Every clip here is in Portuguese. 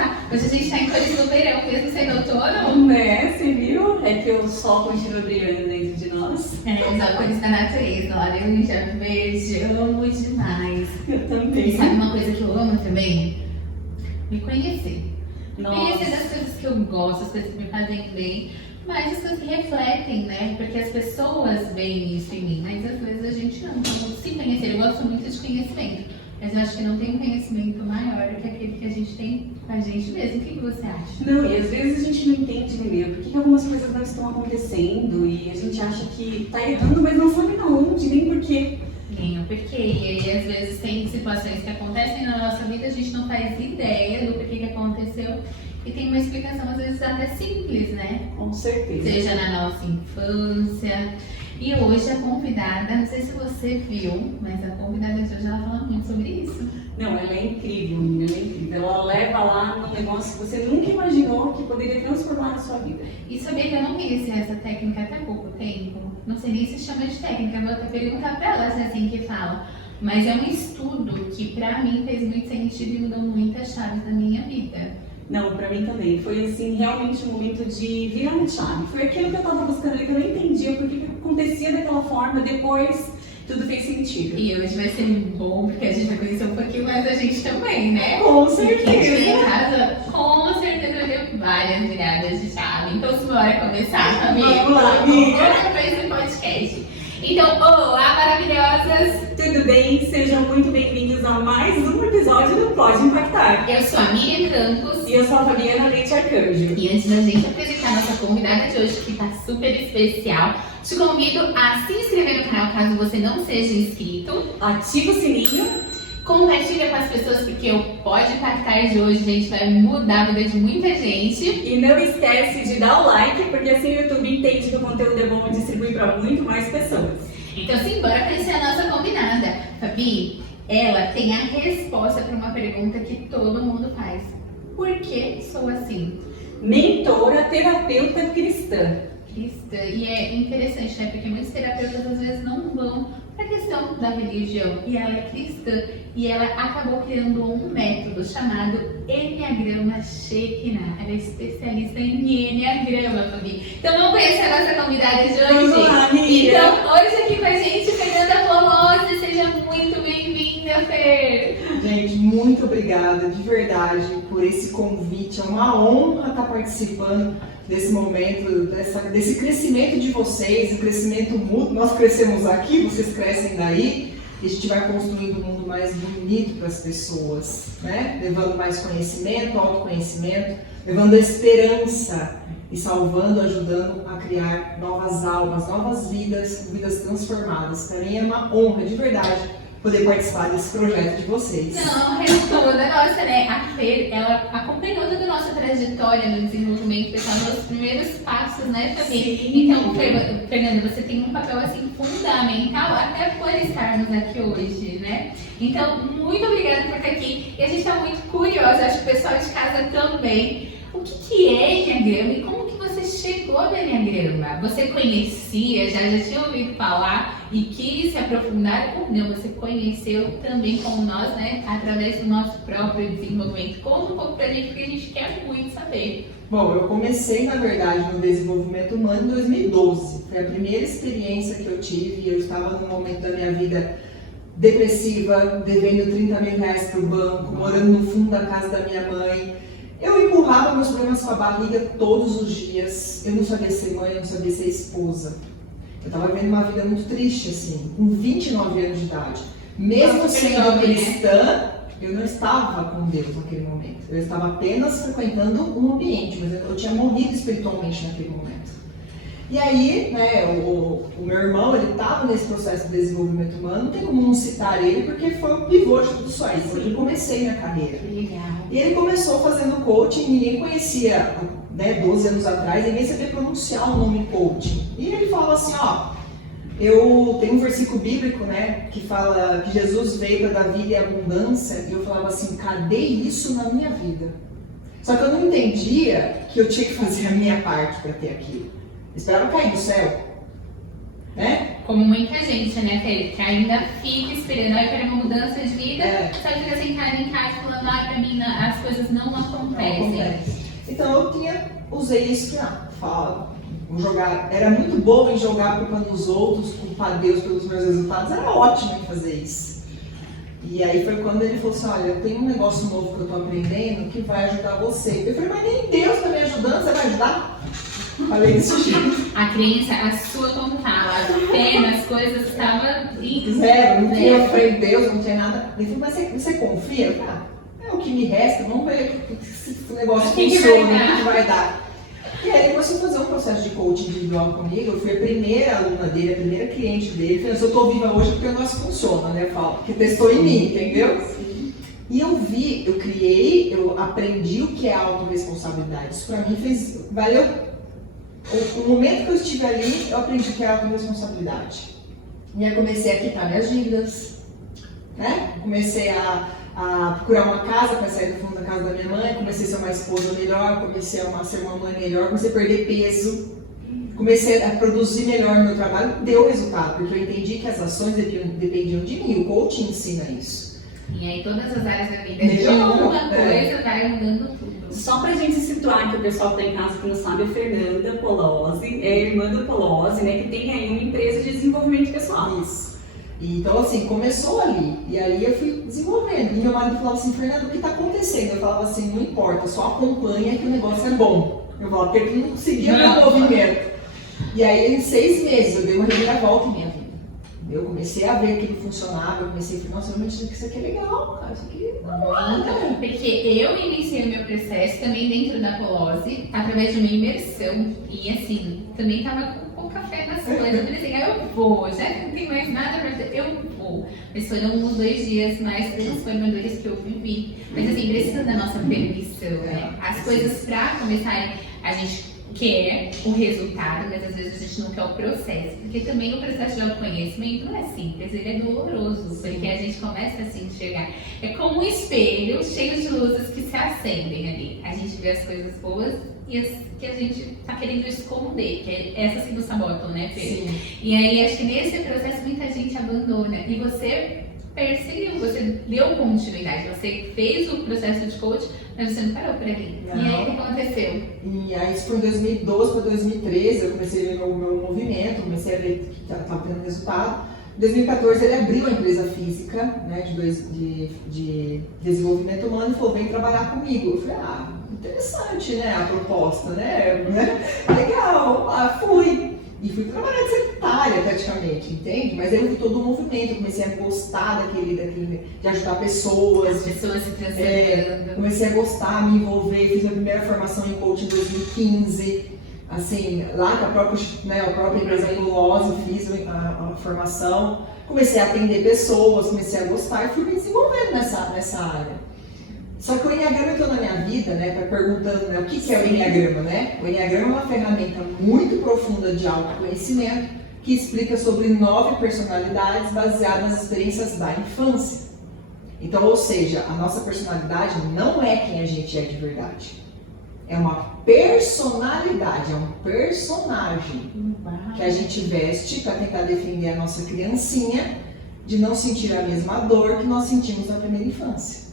tá. Hoje a gente tá em cores do verão, mesmo sendo outono. Né, você viu? É que o sol continua brilhando dentro de nós. As cores da natureza, laranja, verde, eu amo demais. Eu E também. sabe uma coisa que eu amo também? Me conhecer. Nossa. Conhecer das coisas que eu gosto, as coisas que me fazem bem, mas as coisas que refletem, né? Porque as pessoas veem isso em mim, mas às vezes a gente não. Então, se conhecer, eu gosto muito de conhecimento, mas eu acho que não tem um conhecimento maior do que aquele que a gente tem com a gente mesmo. O que você acha? Não, e às vezes a gente não entende, menina, por que algumas coisas não estão acontecendo e a gente acha que tá errando, mas não sabe aonde, nem por quê. Nem o porquê. E aí, às vezes, tem situações que acontecem na nossa vida, a gente não faz ideia do porquê que aconteceu. E tem uma explicação, às vezes, até simples, né? Com certeza. Seja na nossa infância. E hoje a convidada, não sei se você viu, mas a convidada de hoje, ela fala muito sobre isso. Não, ela é incrível, menina, ela é incrível. Ela leva lá num negócio que você nunca imaginou que poderia transformar a sua vida. E sabia que eu não conhecia essa técnica até pouco tempo? Não sei nem se chama de técnica, vou até perguntar pra ela se é assim que fala. Mas é um estudo que pra mim fez muito sentido e mudou muitas chaves da minha vida. Não, pra mim também. Foi assim, realmente um momento de virar uma chave. Foi aquilo que eu tava buscando ali, que eu não entendia por que acontecia daquela forma, depois tudo fez sentido. E hoje vai ser bom, porque a gente vai conhecer um pouquinho mais da gente também, né? Com E quem estiver certeza. em casa, com certeza vai ter várias viradas de chave. Então, bora começar, amiga? Vamos lá, amiga. Bora pra esse podcast. Então, olá, maravilhosas! Tudo bem? Sejam muito bem-vindos a mais um episódio do Pode Impactar. Eu sou a Miriam Campos. E eu sou a Fabiana Leite Arcanjo. E antes da gente apresentar a nossa convidada de hoje, que está super especial, te convido a se inscrever no canal caso você não seja inscrito. Ativa o sininho. Compartilha com as pessoas, porque o Pode Impactar de hoje, gente, vai mudar a vida de muita gente. E não esquece de dar o like, porque assim o YouTube entende que o conteúdo é bom e distribui para muito mais pessoas. Então, sim, bora conhecer a nossa convidada. Fabi, ela tem a resposta para uma pergunta que todo mundo faz. Por que sou assim? Mentora, terapeuta cristã. Cristã. E é interessante, né? Porque muitos terapeutas às vezes não vão para a questão da religião. E ela é cristã. E ela acabou criando um método chamado Enneagrama Shekinah. Ela é especialista em Enneagrama, Fabi. Então vamos conhecer a nossa convidada de hoje. Vamos lá, amiga. Então, hoje aqui com a gente, Fernanda Formosa. Seja muito bem-vinda, Fer. Gente, muito obrigada de verdade por esse convite. É uma honra estar participando desse momento, desse crescimento de vocês, o crescimento mútuo. Nós crescemos aqui, vocês crescem daí. E a gente vai construindo um mundo mais bonito para as pessoas, né? Levando mais conhecimento, autoconhecimento, levando esperança e salvando, ajudando a criar novas almas, novas vidas, vidas transformadas. Para mim é uma honra, de verdade, poder participar desse projeto de vocês. Não, é toda nossa, né? A Fer, ela acompanhou toda a nossa trajetória no desenvolvimento pessoal, nos primeiros passos, né, Fabi? Sim. Então, Fernanda, você tem um papel, assim, fundamental até por estarmos aqui hoje, né? Então, muito obrigada por estar aqui. E a gente está muito curiosa, acho que o pessoal de casa também. O que é Enneagrama e como que você chegou no Enneagrama? Você conhecia, já tinha ouvido falar e quis se aprofundar ou não? Você conheceu também como nós, né? Através do nosso próprio desenvolvimento. Conta um pouco pra gente, porque a gente quer muito saber. Bom, eu comecei, na verdade, no desenvolvimento humano em 2012. Foi a primeira experiência que eu tive. Eu estava num momento da minha vida depressiva, devendo 30 mil reais para o banco, morando no fundo da casa da minha mãe. Eu empurrava meus problemas com a barriga todos os dias. Eu não sabia ser mãe, eu não sabia ser esposa. Eu estava vivendo uma vida muito triste, assim, com 29 anos de idade. Mesmo sendo cristã, eu não estava com Deus naquele momento. Eu estava apenas frequentando um ambiente, mas eu tinha morrido espiritualmente naquele momento. E aí, né, o meu irmão, ele estava nesse processo de desenvolvimento humano, não tem como não citar ele, porque foi o pivô de tudo isso aí, quando eu comecei minha carreira. Legal. E ele começou fazendo coaching, ninguém conhecia, né, 12 anos atrás, ninguém sabia pronunciar o nome coaching. E ele falava assim, ó, eu tenho um versículo bíblico, né, que fala que Jesus veio para dar vida e abundância, e eu falava assim, cadê isso na minha vida? Só que eu não entendia que eu tinha que fazer a minha parte para ter aquilo. Eu esperava cair do céu. né? Como muita gente, né, Fê, que ainda fica esperando, eu quero uma mudança de vida, só que fica sentada em casa falando, pra mim as coisas não acontecem. Então eu usei isso que, vou jogar, era muito boa em jogar a culpa nos outros, culpar Deus pelos meus resultados, era ótimo em fazer isso. E aí foi quando ele falou assim, olha, tem um negócio novo que eu tô aprendendo que vai ajudar você. Eu falei, mas nem Deus tá me ajudando, você vai ajudar? Falei desse jeito. A crença, a sua total, a fé nas coisas estava zero, não tinha fé em Deus, não tinha nada. Ele falou, mas você confia? Eu falei, é o que me resta, vamos ver se o negócio funciona, o que vai dar. E aí ele começou a fazer um processo de coaching individual comigo. Eu fui a primeira aluna dele, a primeira cliente dele. Eu falei, se eu tô viva hoje é porque o negócio funciona, né? Eu falo, porque testou em mim, entendeu? E eu aprendi o que é autorresponsabilidade. Isso pra mim valeu. O momento que eu estive ali, eu aprendi o que é autorresponsabilidade. E aí comecei a quitar minhas dívidas, né? Comecei a procurar uma casa para sair do fundo da casa da minha mãe, comecei a ser uma esposa melhor, comecei a ser uma mãe melhor, comecei a perder peso, comecei a produzir melhor no meu trabalho, deu resultado, porque eu entendi que as ações dependiam de mim, o coaching ensina isso. E aí todas as áreas da vida de uma coisa vai mudando tudo. Só pra gente situar que o pessoal que tá em casa que não sabe, a Fernanda Polozzi é irmã do Polozzi, né, que tem aí uma empresa de desenvolvimento pessoal. Isso. Então, assim, começou ali, e aí eu fui desenvolvendo. E meu marido falava assim, Fernanda, o que está acontecendo? Eu falava assim, não importa, só acompanha que o negócio é bom. Eu falava, porque ele não seguia meu movimento. E aí, em 6 meses, eu dei uma reviravolta em minha vida. Eu comecei a ver que ele funcionava, eu comecei a falar, nossa, realmente isso aqui é legal, cara, isso aqui Então, porque eu iniciei o meu processo também dentro da Polozzi, através de uma imersão, e assim, também estava com pouca fé nas coisas, eu falei assim, eu vou, já que não tem mais nada pra fazer, eu vou. Mas foram uns 2 dias mais transformadores que eu vivi. Mas assim, precisa da nossa permissão, né? As coisas pra começarem, a gente quer o resultado, mas às vezes a gente não quer o processo, porque também o processo de autoconhecimento não é simples, ele é doloroso, porque a gente começa a se enxergar. É como um espelho cheio de luzes que se acendem ali. A gente vê as coisas boas e as que a gente tá querendo esconder, que é essas que nos sabotam, né, Fê? Sim. E aí acho que nesse processo muita gente abandona. E você perseguiu, você deu continuidade, você fez o processo de coach, mas você não parou por ali. Não. E aí o que aconteceu? E aí isso foi em 2012 para 2013, eu comecei a ver o meu movimento, comecei a ver que estava tendo resultado. Em 2014 ele abriu a empresa física, né, de desenvolvimento humano e falou, vem trabalhar comigo. Eu falei, interessante, né, a proposta, né, legal, fui. E fui trabalhar de secretária praticamente, entende? Mas eu vi todo o movimento, comecei a gostar daquele de ajudar pessoas. As pessoas se transformando. Comecei a gostar, me envolver, fiz a primeira formação em coaching em 2015. Assim, lá com a própria empresa Polozzi, fiz a formação. Comecei a atender pessoas, comecei a gostar e fui me desenvolvendo nessa área. Só que o Enneagrama entrou na minha vida, né, perguntando, né, o que é o Enneagrama, né? O Enneagrama é uma ferramenta muito profunda de autoconhecimento que explica sobre 9 personalidades baseadas nas experiências da infância. Então, ou seja, a nossa personalidade não é quem a gente é de verdade. É uma personalidade, é um personagem que a gente veste para tentar defender a nossa criancinha de não sentir a mesma dor que nós sentimos na primeira infância.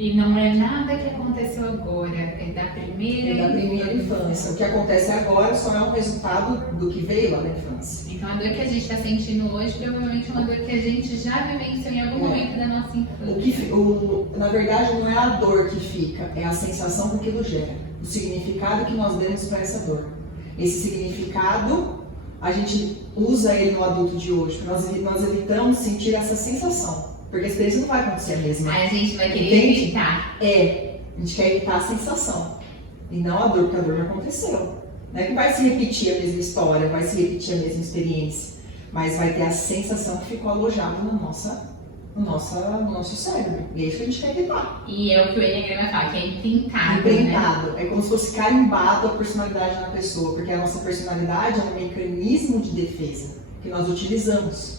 E não é nada que aconteceu agora, é da primeira infância. O que acontece agora só é um resultado do que veio lá da infância. Então a dor que a gente está sentindo hoje provavelmente é uma dor que a gente já vivenciou em algum momento da nossa infância. Na verdade não é a dor que fica, é a sensação que aquilo gera. O significado que nós demos para essa dor. Esse significado, a gente usa ele no adulto de hoje, porque nós evitamos sentir essa sensação. Porque a experiência não vai acontecer a mesma. Aí a gente vai querer evitar. A gente quer evitar a sensação. E não a dor, porque a dor já aconteceu. Não é que vai se repetir a mesma história, vai se repetir a mesma experiência. Mas vai ter a sensação que ficou alojada no nosso cérebro. E é isso que a gente quer evitar. E é o que o Enneagrama fala, que é imprintado. Imprintado. Né? É como se fosse carimbado a personalidade na pessoa. Porque a nossa personalidade é um mecanismo de defesa que nós utilizamos.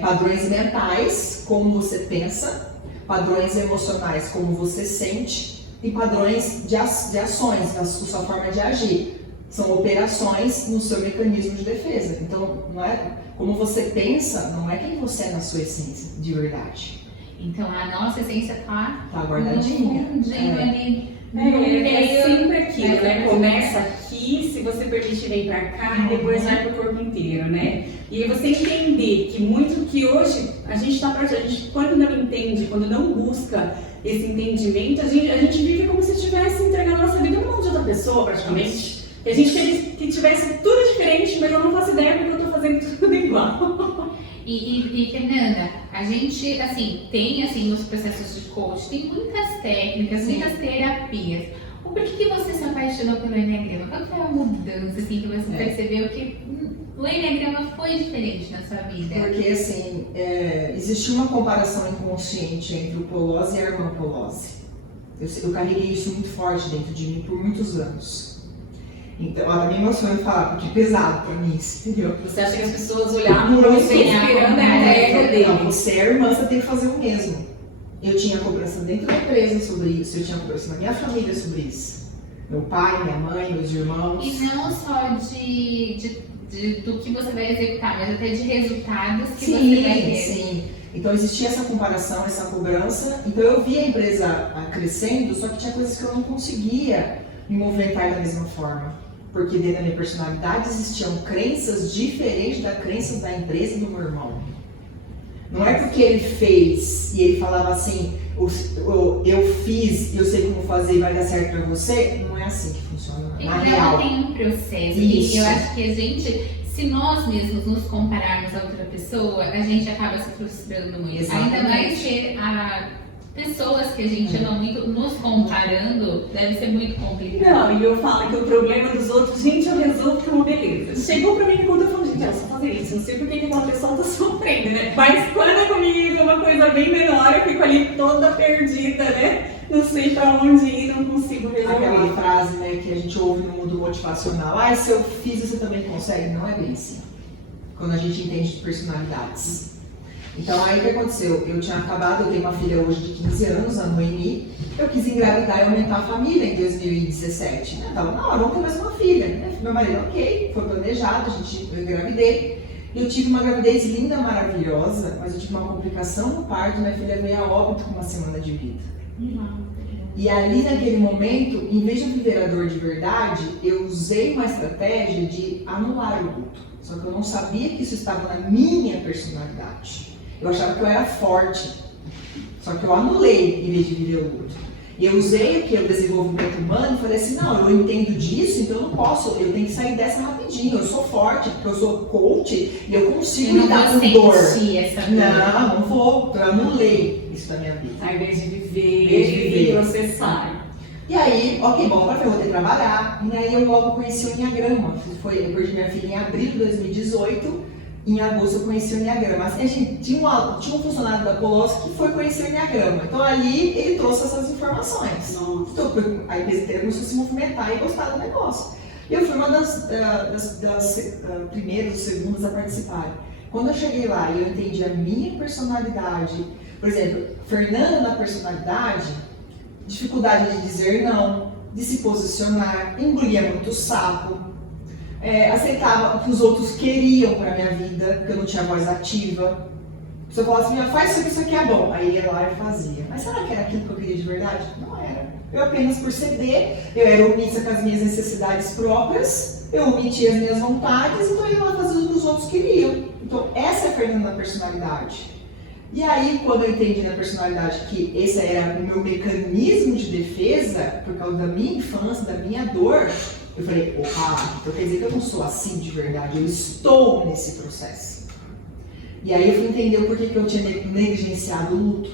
Padrões mentais, como você pensa, padrões emocionais, como você sente, e padrões de ações, a sua forma de agir. São operações no seu mecanismo de defesa. Então, não é como você pensa, não é quem você é na sua essência, de verdade. Então a nossa essência tá guardadinha. no fundinho ali. É sempre aquilo, né? Começa aqui, se você permitir, vem pra cá, e depois vai pro corpo inteiro, né? E aí você entender que muito que hoje a gente quando não entende, quando não busca esse entendimento, a gente vive como se estivesse entregando a nossa vida na mão de outra pessoa, praticamente. E a gente queria que tivesse tudo diferente, mas eu não faço ideia porque eu tô fazendo tudo igual. E Fernanda, a gente, assim, tem, assim, os processos de coach, tem muitas técnicas, muitas terapias. Por que você se apaixonou pelo Enneagrama? Qual foi a mudança, assim, que você percebeu que o Enneagrama foi diferente na sua vida? Porque, assim, existiu uma comparação inconsciente entre o Polose e a Hermann-Polose. Eu carreguei isso muito forte dentro de mim por muitos anos. Então, ela me emociona em falar, porque é pesado pra mim, entendeu? Você acha que as pessoas olhavam pra você esperando a ego dele? Não, você é irmã, você tem que fazer o mesmo. Eu tinha cobrança dentro da empresa sobre isso, eu tinha cobrança na minha família sobre isso. Meu pai, minha mãe, meus irmãos. E não só do que você vai executar, mas até de resultados que você vai ter. Sim. Então existia essa comparação, essa cobrança. Então eu via a empresa crescendo, só que tinha coisas que eu não conseguia me movimentar da mesma forma. Porque dentro da minha personalidade existiam crenças diferentes das crenças da empresa e do meu irmão. Não é porque ele fez e ele falava assim, eu fiz, eu sei como fazer e vai dar certo pra você. Não é assim que funciona. Na real. Tem um processo. Isso. E eu acho que a gente, se nós mesmos nos compararmos a outra pessoa, a gente acaba se frustrando muito. Exatamente. Ainda mais ser pessoas que a gente ama muito, nos comparando, deve ser muito complicado. Não, e eu falo que o problema dos outros, gente, eu resolvo que é uma beleza. Chegou pra mim quando eu falo, gente, eu só fazer isso, não sei por que aquela pessoa tá sofrendo, né? Mas quando é comigo uma coisa bem menor, eu fico ali toda perdida, né? Não sei pra onde ir, não consigo resolver. Aquela frase, né, que a gente ouve no mundo motivacional, se eu fiz, você também consegue. Não é bem assim. Quando a gente entende de personalidades. Então aí o que aconteceu? Eu tinha acabado, eu tenho uma filha hoje de 15 anos, a Noemi, eu quis engravidar e aumentar a família em 2017. Né? Tava na hora, vamos ter mais uma filha. Né? Meu marido, ok, foi planejado, eu engravidei. Eu tive uma gravidez linda, maravilhosa, mas eu tive uma complicação no parto, minha filha veio a óbito com uma semana de vida. E ali naquele momento, em vez de eu viver a dor de verdade, eu usei uma estratégia de anular o luto. Só que eu não sabia que isso estava na minha personalidade. Eu achava que eu era forte, só que eu anulei em vez de viver o luto. E eu usei o desenvolvimento humano e falei assim, não, eu entendo disso, então eu não posso, eu tenho que sair dessa rapidinho. Eu sou forte, porque eu sou coach e eu consigo lidar com dor. Não vou, eu anulei isso da minha vida. Ao invés de viver e processar. E aí, ok, bom, agora eu vou ter que trabalhar. E aí eu logo conheci o Enneagrama. Eu perdi minha filha em abril de 2018. Em agosto eu conheci o Enneagrama. Assim, a gente tinha um funcionário da Polose que foi conhecer o Enneagrama. Então ali ele trouxe essas informações. Então a empresa inteira começou a se movimentar e gostar do negócio. Eu fui uma das primeiras ou segundas a participarem. Quando eu cheguei lá e eu entendi a minha personalidade, por exemplo, Fernanda na personalidade, dificuldade de dizer não, de se posicionar, engolia muito sapo. Aceitava o que os outros queriam para minha vida, porque eu não tinha voz ativa. Se eu falasse assim, faz isso aqui é bom, aí ia lá e fazia. Mas será que era aquilo que eu queria de verdade? Não era. Eu apenas por ceder, eu era omissa com as minhas necessidades próprias, eu omitia as minhas vontades, então eu ia lá fazer o que os outros queriam. Então essa é a Fernanda da personalidade. E aí, quando eu entendi na personalidade que esse era o meu mecanismo de defesa, por causa da minha infância, da minha dor, eu falei, opa, então quer dizer que eu não sou assim de verdade, eu estou nesse processo. E aí eu fui entender o porquê que eu tinha negligenciado o luto.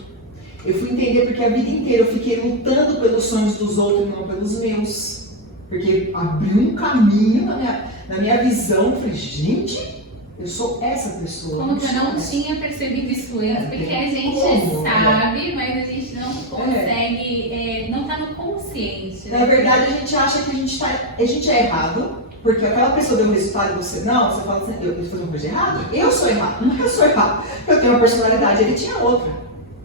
Eu fui entender porque a vida inteira eu fiquei lutando pelos sonhos dos outros e não pelos meus. Porque abriu um caminho na minha visão, eu falei, gente, eu sou essa pessoa. Como que eu não tinha percebido isso antes, porque a gente sabe, mas a gente não consegue, não está no consciente. Na verdade, a gente acha que a gente é errado, porque aquela pessoa deu um resultado e você não, você fala assim, eu fiz uma coisa errada, eu sou errado, não é que eu sou errado, eu tenho uma personalidade, ele tinha outra.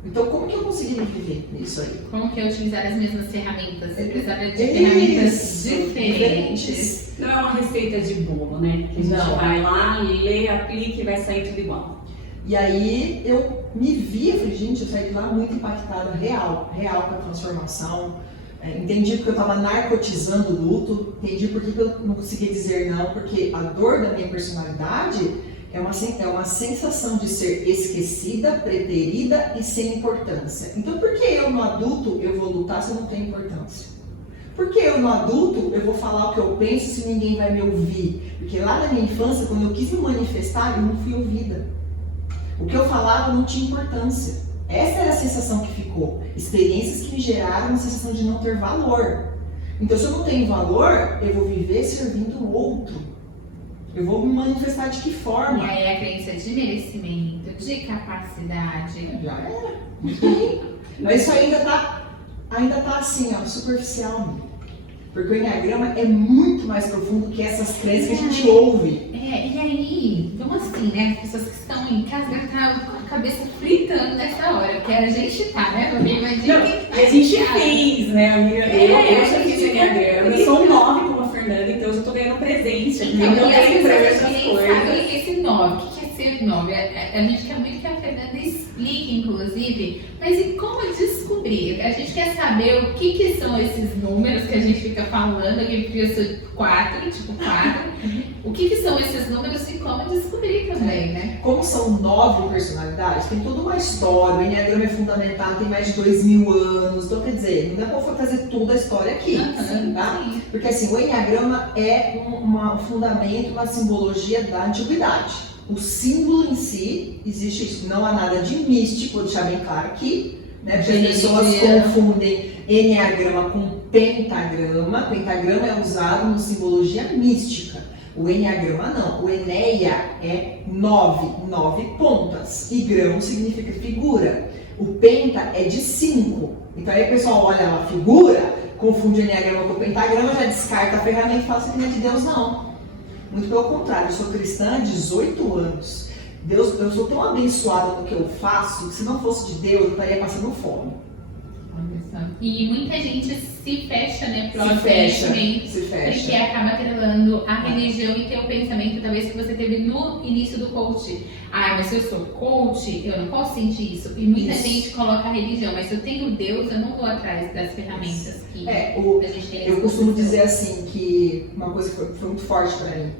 Então, como que eu consegui me viver nisso aí? Como que é utilizar as mesmas ferramentas? Você precisava de Isso, ferramentas diferentes. Não é uma receita de bolo, né? Que a gente Não. vai lá, lê, aplica e vai sair tudo igual. E aí eu me via, falei, gente, eu saí de lá muito impactada, real com a transformação. Entendi porque eu estava narcotizando o luto, entendi por que eu não conseguia dizer não, porque a dor da minha personalidade é uma sensação de ser esquecida, preterida e sem importância. Então por que eu no adulto eu vou lutar se eu não tenho importância? Por que eu no adulto eu vou falar o que eu penso se ninguém vai me ouvir? Porque lá na minha infância, quando eu quis me manifestar, eu não fui ouvida. O que eu falava não tinha importância. Essa era a sensação que ficou. Experiências que me geraram uma sensação de não ter valor. Então, se eu não tenho valor, eu vou viver servindo o outro. Eu vou me manifestar de que E forma? aí a crença de merecimento, de capacidade. Já era. Muito bem. Mas isso ainda tá assim, ó, superficial. Porque o Enneagrama é muito mais profundo que essas crenças que a gente ouve. E aí, então assim, né, as pessoas que estão em casa devem estar com a cabeça fritando nessa hora, porque a gente tá, né, Fabi? Imagina Não, quem a gente fez, né, amiga? Eu já a fiz gente Enneagrama. Eu sou um 9 como a Fernanda, então eu já tô ganhando presente. Então, Eu e as lembrando pessoas essas nem coisas. sabem o que é esse 9. O que é ser 9? A gente quer muito que a Fernanda explique, inclusive, mas e como descobrir? A gente quer saber o que são esses números que a gente fica falando, aqui porque eu sou 4, tipo 4. O que são esses números e como descobrir também, né? Como são 9 personalidades, tem toda uma história. O Enneagrama é fundamentado, tem mais de 2000 anos. Então, quer dizer, não dá pra fazer toda a história aqui, tá? Sim. Porque assim, o Enneagrama é um fundamento, uma simbologia da antiguidade. O símbolo em si, existe isso, não há nada de místico, vou deixar bem claro aqui, né? Porque as pessoas confundem Enneagrama com pentagrama. Pentagrama é usado na simbologia mística. O Enneagrama não. O Eneia é 9 pontas. E grão significa figura. O penta é de 5. Então aí o pessoal olha uma figura, confunde o Enneagrama com o pentagrama, já descarta a ferramenta e fala assim que não é de Deus, não. Muito pelo contrário, eu sou cristã há 18 anos. Deus, eu sou tão abençoada no que eu faço que se não fosse de Deus eu estaria passando fome. E muita gente se fecha, né, pro Se fecha. autoconhecimento, porque acaba atrelando a religião e teu pensamento, talvez que você teve no início do coach. Ah, mas se eu sou coach, eu não posso sentir isso. E muita gente coloca a religião, mas se eu tenho Deus, eu não vou atrás das ferramentas que a gente tem. Eu costumo dizer assim que uma coisa que foi muito forte para mim: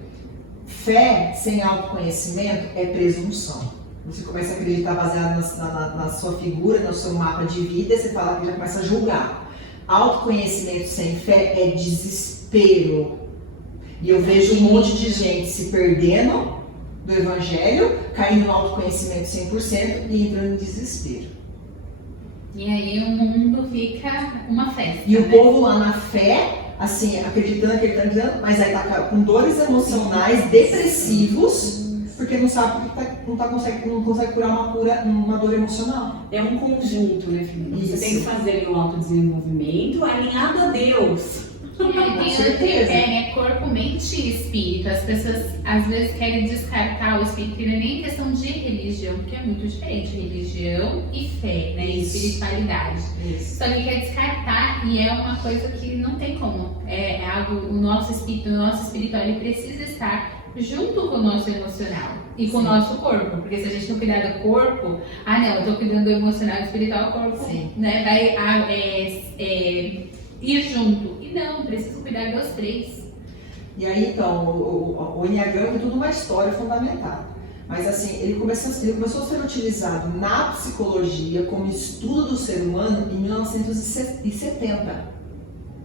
fé sem autoconhecimento é presunção. Você começa a acreditar baseado na sua figura, no seu mapa de vida, você fala que já começa a julgar. Autoconhecimento sem fé é desespero. E eu vejo um monte de gente se perdendo do evangelho, caindo no autoconhecimento 100% e entrando em desespero. E aí o mundo fica uma festa. E o né? povo lá na fé, assim, acreditando, mas aí tá com dores emocionais, depressivos, porque não sabe porque não consegue curar uma dor emocional. É um conjunto, né, Fernanda? Você Isso. tem que fazer um autodesenvolvimento alinhado a Deus. Tem certeza. né? Corpo, mente e espírito. As pessoas às vezes querem descartar o espírito, que não é nem questão de religião, porque é muito diferente, religião e fé, né? E Isso. espiritualidade. Isso. Só que quer descartar e é uma coisa que não tem como. É algo, o nosso espírito, o nosso espiritual, ele precisa estar junto com o nosso emocional e com o Sim. nosso corpo, porque se a gente não cuidar do corpo, eu tô cuidando do emocional e espiritual, o corpo, Sim. né, vai ir junto. E não, preciso cuidar dos três. E aí, então, o Enneagrama é tudo uma história fundamentada. Mas assim, ele começou a ser utilizado na psicologia como estudo do ser humano em 1970.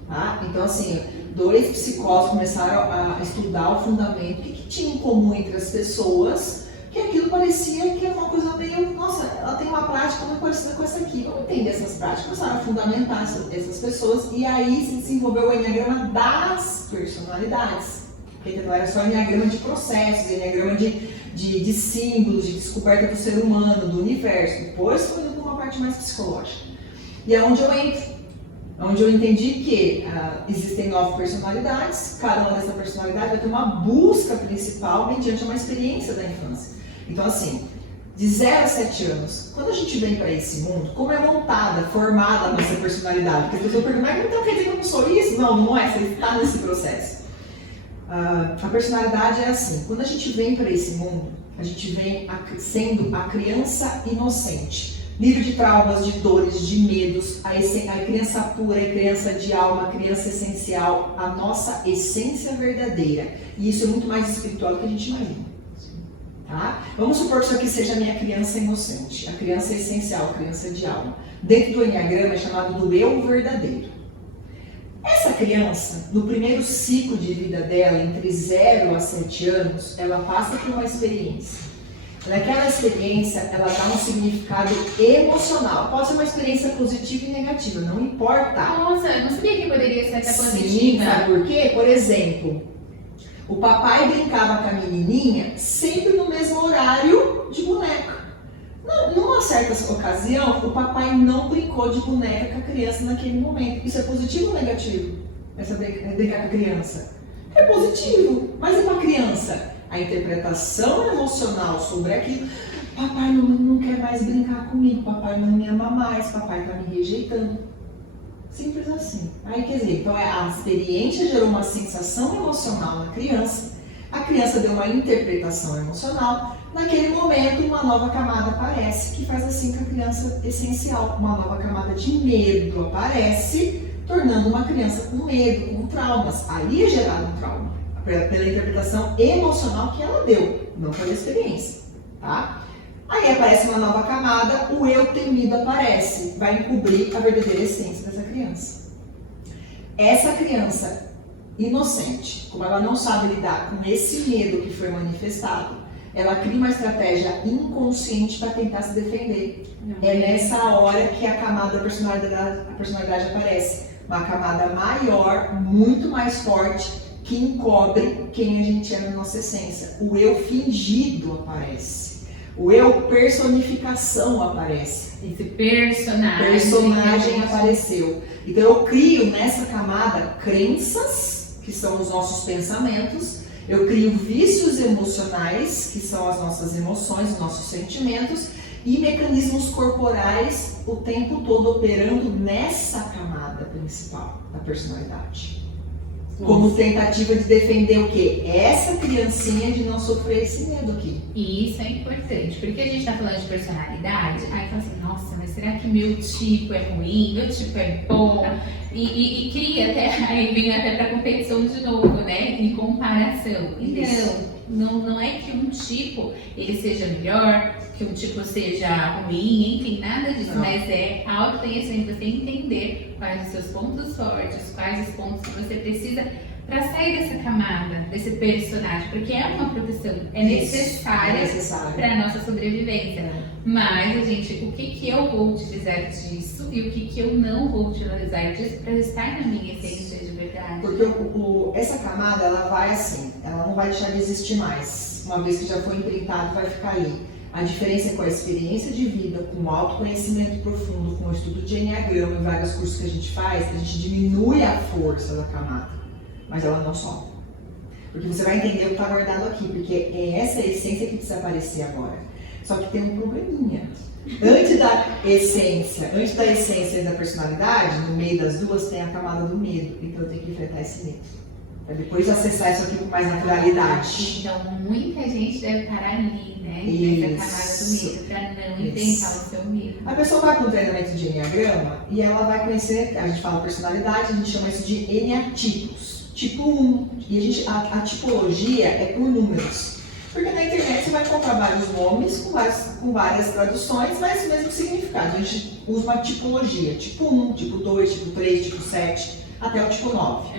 Tá? Então, assim, 2 psicólogos começaram a estudar o fundamento, o que tinha em comum entre as pessoas, que aquilo parecia que era uma coisa meio, nossa, ela tem uma prática muito parecida com essa aqui, vamos entender essas práticas, começaram a fundamentar essas pessoas, e aí se desenvolveu o Enneagrama das personalidades, porque não era só Enneagrama de processos, Enneagrama de símbolos, de descoberta do ser humano, do universo, depois foi indo para uma parte mais psicológica. E é onde eu entro. Onde eu entendi que existem 9 personalidades, cada uma dessa personalidade vai ter uma busca principal mediante uma experiência da infância. Então, assim, de 0 a 7 anos, quando a gente vem para esse mundo, como é montada, formada a nossa personalidade? Porque a pessoa pergunta, mas então quer dizer que eu não sou isso? Não, não é, você está nesse processo. A personalidade é assim, quando a gente vem para esse mundo, a gente vem sendo a criança inocente, livre de traumas, de dores, de medos, a criança pura, a criança de alma, a criança essencial, a nossa essência verdadeira. E isso é muito mais espiritual do que a gente imagina. Tá? Vamos supor que isso aqui seja a minha criança inocente, a criança essencial, a criança de alma. Dentro do Enneagrama é chamado do eu verdadeiro. Essa criança, no primeiro ciclo de vida dela, entre 0 a 7 anos, ela passa por uma experiência. Naquela experiência, ela dá um significado emocional. Pode ser uma experiência positiva e negativa, não importa. Nossa, eu não sabia que poderia ser até Sim, positiva. sabe por quê? Por exemplo, o papai brincava com a menininha sempre no mesmo horário de boneca. Numa certa ocasião, o papai não brincou de boneca com a criança naquele momento. Isso é positivo ou negativo? Essa brincar com a criança? É positivo, mas e com a criança? A interpretação emocional sobre aquilo. Papai não quer mais brincar comigo, papai não me ama mais, papai está me rejeitando. Simples assim. Aí quer dizer, então a experiência gerou uma sensação emocional na criança, a criança deu uma interpretação emocional, naquele momento uma nova camada aparece, que faz assim com a criança essencial, uma nova camada de medo aparece, tornando uma criança com medo, com traumas. Aí é gerado um trauma, pela interpretação emocional que ela deu, não pela experiência, tá? Aí aparece uma nova camada, o eu temido aparece, vai encobrir a verdadeira essência dessa criança. Essa criança inocente, como ela não sabe lidar com esse medo que foi manifestado, ela cria uma estratégia inconsciente para tentar se defender. É nessa hora que a camada da personalidade aparece. Uma camada maior, muito mais forte, que encobre quem a gente é na nossa essência. O eu fingido aparece. O eu personificação aparece. Esse personagem apareceu. Então eu crio nessa camada crenças, que são os nossos pensamentos. Eu crio vícios emocionais, que são as nossas emoções, os nossos sentimentos, e mecanismos corporais o tempo todo operando nessa camada principal da personalidade. Como tentativa de defender o quê? Essa criancinha de não sofrer esse medo aqui. E isso é importante, porque a gente tá falando de personalidade, aí fala assim, nossa, mas será que meu tipo é ruim, meu tipo é bom? E cria até, aí vem até pra competição de novo, né? Em comparação. Então, não é que um tipo ele seja melhor, que um tipo seja ruim, enfim, nada disso, mas é autoconhecimento, você entender quais os seus pontos fortes, quais os pontos que você precisa para sair dessa camada, desse personagem, porque é uma proteção, é necessária para a nossa sobrevivência. Mas, gente, o que eu vou utilizar disso e o que eu não vou utilizar disso para estar na minha essência de verdade? Porque essa camada, ela vai assim, ela não vai deixar de existir mais. Uma vez que já foi imprintado, vai ficar ali. A diferença é com a experiência de vida, com o autoconhecimento profundo, com o estudo de Enneagrama e vários cursos que a gente faz, a gente diminui a força da camada, mas ela não some. Porque você vai entender o que está guardado aqui, porque é essa essência que precisa aparecer agora. Só que tem um probleminha. Antes da essência e da personalidade, no meio das duas tem a camada do medo, então eu tenho que enfrentar esse medo. Para depois acessar isso aqui com mais naturalidade. Então, muita gente deve parar ali, né? Nessa camada do medo, para não enfrentar o seu medo. A pessoa vai para um treinamento de Enneagrama e ela vai conhecer, a gente fala personalidade, a gente chama isso de Enneatipos. Tipo 1. E a tipologia é por números. Porque na internet você vai encontrar vários nomes com várias traduções, mas o mesmo significado. A gente usa uma tipologia, tipo 1, tipo 2, tipo 3, tipo 7, até o tipo 9.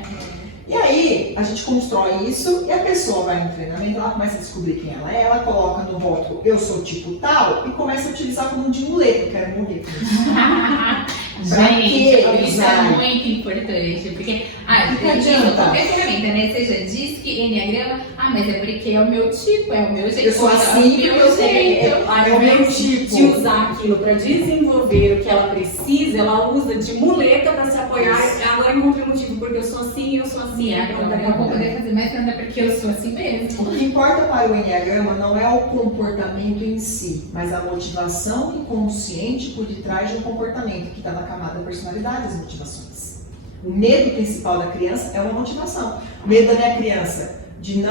E aí, a gente constrói isso e a pessoa vai no treinamento, ela começa a descobrir quem ela coloca no rótulo eu sou tipo tal e começa a utilizar como de muleta, eu quero morrer com isso. Pra Gente, que isso usar? é muito importante, porque Que adianta? qualquer ferramenta, né? Você já disse que Enneagrama, mas é porque é o meu tipo, é o meu jeito. Eu sou então, assim é o porque meu eu sei. jeito. Ao É o meu invés tipo. de usar aquilo para desenvolver o que ela precisa, ela usa de muleta para se apoiar. Agora eu encontrei um motivo, porque eu sou assim e eu sou assim. Sim, Pronto, agora eu vou poder fazer mais nada porque eu sou assim mesmo. O que importa para o Enneagrama não é o comportamento em si, mas a motivação inconsciente por detrás de um comportamento que está na camada da personalidade, as motivações. O medo principal da criança é uma motivação. O medo da minha criança de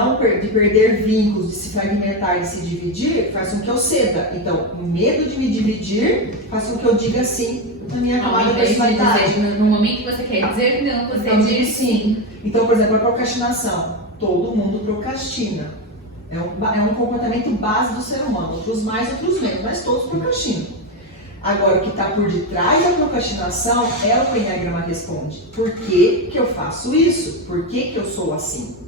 perder vínculos, de se fragmentar, de se dividir, faz com que eu ceda. Então, o medo de me dividir faz com que eu diga sim na minha camada da personalidade. No momento que você quer dizer não, você Então, diz sim. Então, por exemplo, a procrastinação. Todo mundo procrastina. É um comportamento base do ser humano. Outros mais, outros menos, mas todos procrastinam. Agora, o que está por detrás da procrastinação é o que o Enneagrama responde. Por que que eu faço isso? Por que que eu sou assim?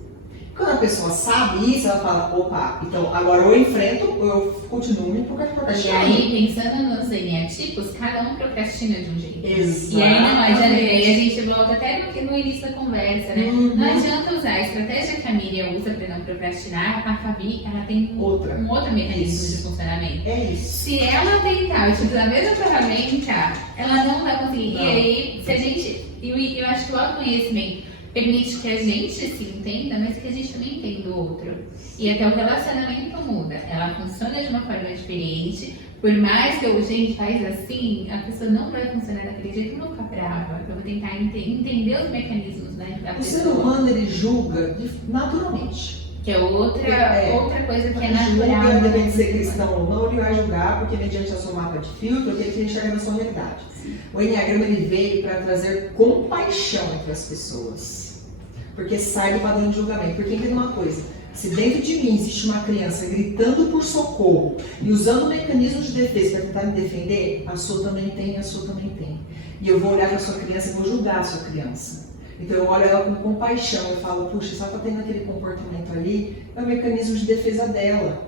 Quando a pessoa sabe isso, ela fala, opa, então agora ou eu enfrento ou eu continuo me E procrastinando. aí, pensando nos eneatipos, cada um procrastina de um jeito. Exatamente. E aí não adianta, aí a gente volta até no início da conversa, né? Não adianta usar a estratégia que a Miriam usa para não procrastinar, a Fabi, ela tem um outro mecanismo Isso. de funcionamento. É isso. Se ela tentar utilizar a mesma ferramenta, ela não vai conseguir. Não. E aí, se a gente. Eu acho que o autoconhecimento permite que a gente se entenda, mas que a gente também entenda o outro. E até o relacionamento muda. Ela funciona de uma forma diferente. Por mais que a gente faz assim, a pessoa não vai funcionar daquele jeito, não ficar brava. Eu vou tentar entender os mecanismos, né, da O pessoa. ser humano, ele julga naturalmente. Que é outra coisa que é Julga, natural. independente de ser cristão ou não, ele vai julgar, porque mediante a sua mapa de filtro, aquele que ele enxerga na sua realidade. O Enneagrama, ele veio para trazer compaixão entre as pessoas. Porque sai do padrão de julgamento. Porque entenda uma coisa, se dentro de mim existe uma criança gritando por socorro e usando mecanismos de defesa para tentar me defender, a sua também tem, a sua também tem. E eu vou olhar para a sua criança e vou julgar a sua criança. Então eu olho ela com compaixão e falo, puxa, se ela está tendo aquele comportamento ali, é o mecanismo de defesa dela.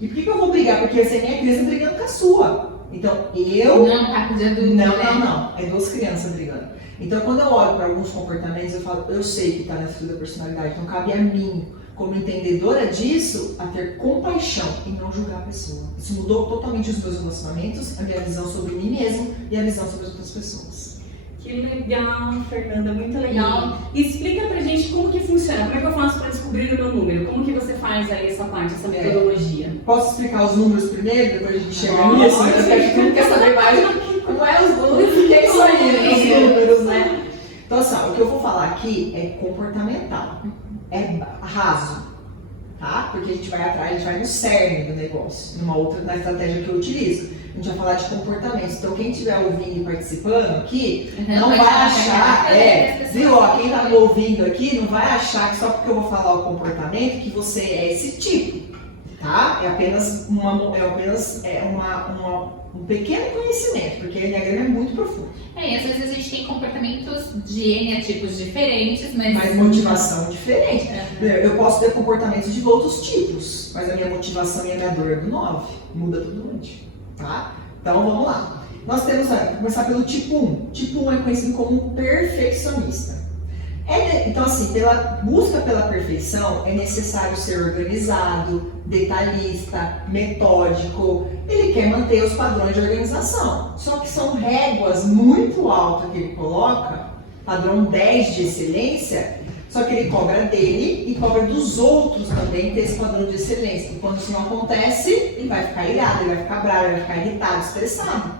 E por que eu vou brigar? Porque essa é minha criança brigando com a sua. Então eu... Não, papo de adulto, Não. É duas crianças brigando. Então quando eu olho para alguns comportamentos, eu falo, eu sei que está na fila da personalidade, então cabe a mim, como entendedora disso, a ter compaixão e não julgar a pessoa. Isso mudou totalmente os meus relacionamentos, a minha visão sobre mim mesmo e a visão sobre as outras pessoas. Que legal, Fernanda, muito legal. E explica pra gente como que funciona, como é que eu faço para descobrir o meu número? Como que você faz aí essa parte, essa metodologia? Posso explicar os números primeiro, depois a gente chega nisso? Porque a gente não quer saber mais como é os números, porque é isso aí, né? Os números, né? Então, assim, o que eu vou falar aqui é comportamental, é raso, tá? Porque a gente vai atrás, a gente vai no cerne do negócio, na estratégia que eu utilizo. A gente vai falar de comportamentos. Então, quem estiver ouvindo e participando aqui, não vai achar, viu? Ó, quem tá me ouvindo aqui, não vai achar que só porque eu vou falar o comportamento que você é esse tipo, tá? É apenas um pequeno conhecimento, porque o Enneagrama é muito profundo. E às vezes a gente tem comportamentos de eneatipos diferentes, mas motivação diferente. Eu posso ter comportamentos de outros tipos, mas a minha motivação e a minha dor é do 9. Muda totalmente. Tá? Então vamos lá. Nós temos, vamos começar pelo tipo 1. Tipo 1 é conhecido como perfeccionista. Então assim, pela busca pela perfeição é necessário ser organizado, detalhista, metódico. Ele quer manter os padrões de organização. Só que são réguas muito altas que ele coloca, padrão 10 de excelência. Só que ele cobra dele e cobra dos outros também ter esse padrão de excelência. E quando isso não acontece, ele vai ficar irado, ele vai ficar bravo, ele vai ficar irritado, estressado.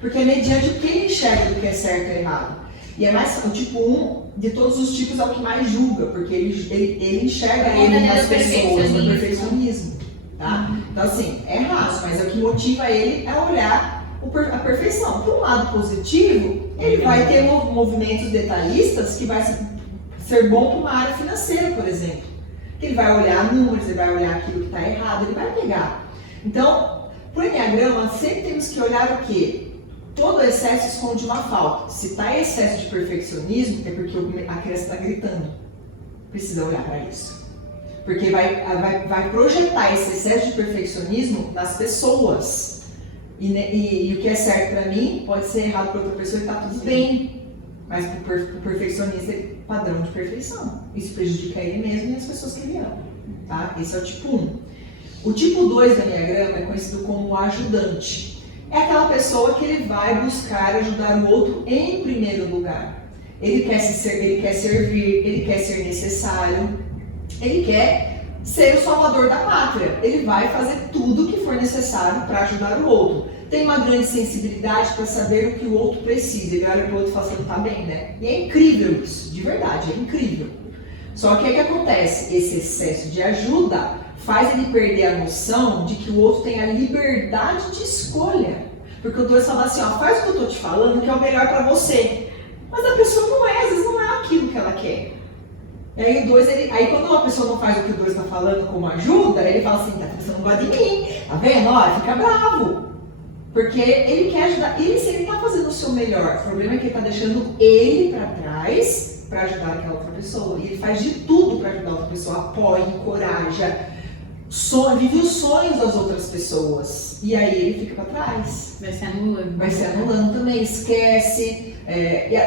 Porque é mediante o que ele enxerga do que é certo e errado. E é mais, o tipo 1 de todos os tipos é o que mais julga, porque ele enxerga ele nas pessoas, no perfeccionismo. Tá? Então assim, é raso, mas é o que motiva ele a olhar a perfeição. Por um lado positivo, ele vai ter movimentos detalhistas que vai ser bom para uma área financeira, por exemplo. Ele vai olhar números, ele vai olhar aquilo que está errado, ele vai pegar. Então, para o Enneagrama, sempre temos que olhar o quê? Todo excesso esconde uma falta. Se está em excesso de perfeccionismo, é porque a criança está gritando. Precisa olhar para isso. Porque vai projetar esse excesso de perfeccionismo nas pessoas. E o que é certo para mim pode ser errado para outra pessoa e tá tudo bem. Mas para o perfeccionista é padrão de perfeição. Isso prejudica ele mesmo e as pessoas que ele ama. Tá? Esse é o tipo 1. O tipo 2 do Enneagrama é conhecido como o ajudante. É aquela pessoa que ele vai buscar ajudar o outro em primeiro lugar. Ele quer servir, ele quer ser necessário, ele quer ser o salvador da pátria. Ele vai fazer tudo o que for necessário para ajudar o outro. Tem uma grande sensibilidade para saber o que o outro precisa. Ele olha para o outro e fala assim, tá bem, né? E é incrível isso, de verdade, é incrível. Só que o que acontece? Esse excesso de ajuda faz ele perder a noção de que o outro tem a liberdade de escolha. Porque o 2 fala assim, ó, faz o que eu tô te falando que é o melhor para você. Mas a pessoa não é, às vezes não é aquilo que ela quer. E aí o 2, aí quando uma pessoa não faz o que o 2 está falando como ajuda, ele fala assim, tá, você não gosta de mim, tá vendo? Olha, fica bravo. Porque ele quer ajudar, ele está fazendo o seu melhor. O problema é que ele está deixando ele para trás para ajudar aquela outra pessoa. E ele faz de tudo para ajudar a outra pessoa, apoia, encoraja, vive os sonhos das outras pessoas. E aí ele fica para trás. Vai se anulando. Vai se anulando também, esquece.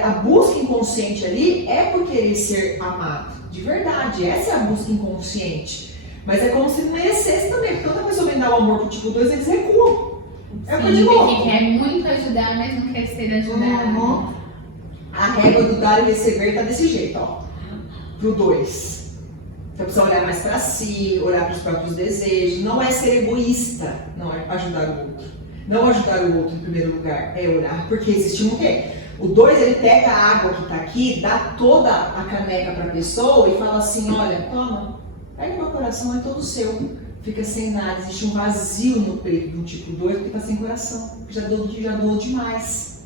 A busca inconsciente ali é por querer ser amado. De verdade, essa é a busca inconsciente. Mas é como se não merecesse também. Porque quando a pessoa vem dar o amor pro tipo 2, eles recuam. Sim, porque quer muito ajudar, mas não quer ser ajudado. A régua do dar e receber tá desse jeito, ó. Pro 2. Então precisa olhar mais para si, olhar para os próprios desejos. Não é ser egoísta, não é ajudar o outro. Não ajudar o outro em primeiro lugar, é olhar. Porque existe um quê? O 2, ele pega a água que tá aqui, dá toda a caneca para a pessoa e fala assim, olha, toma, pega meu coração, é todo seu. Fica sem nada, existe um vazio no peito do tipo 2 porque está sem coração, já doou demais.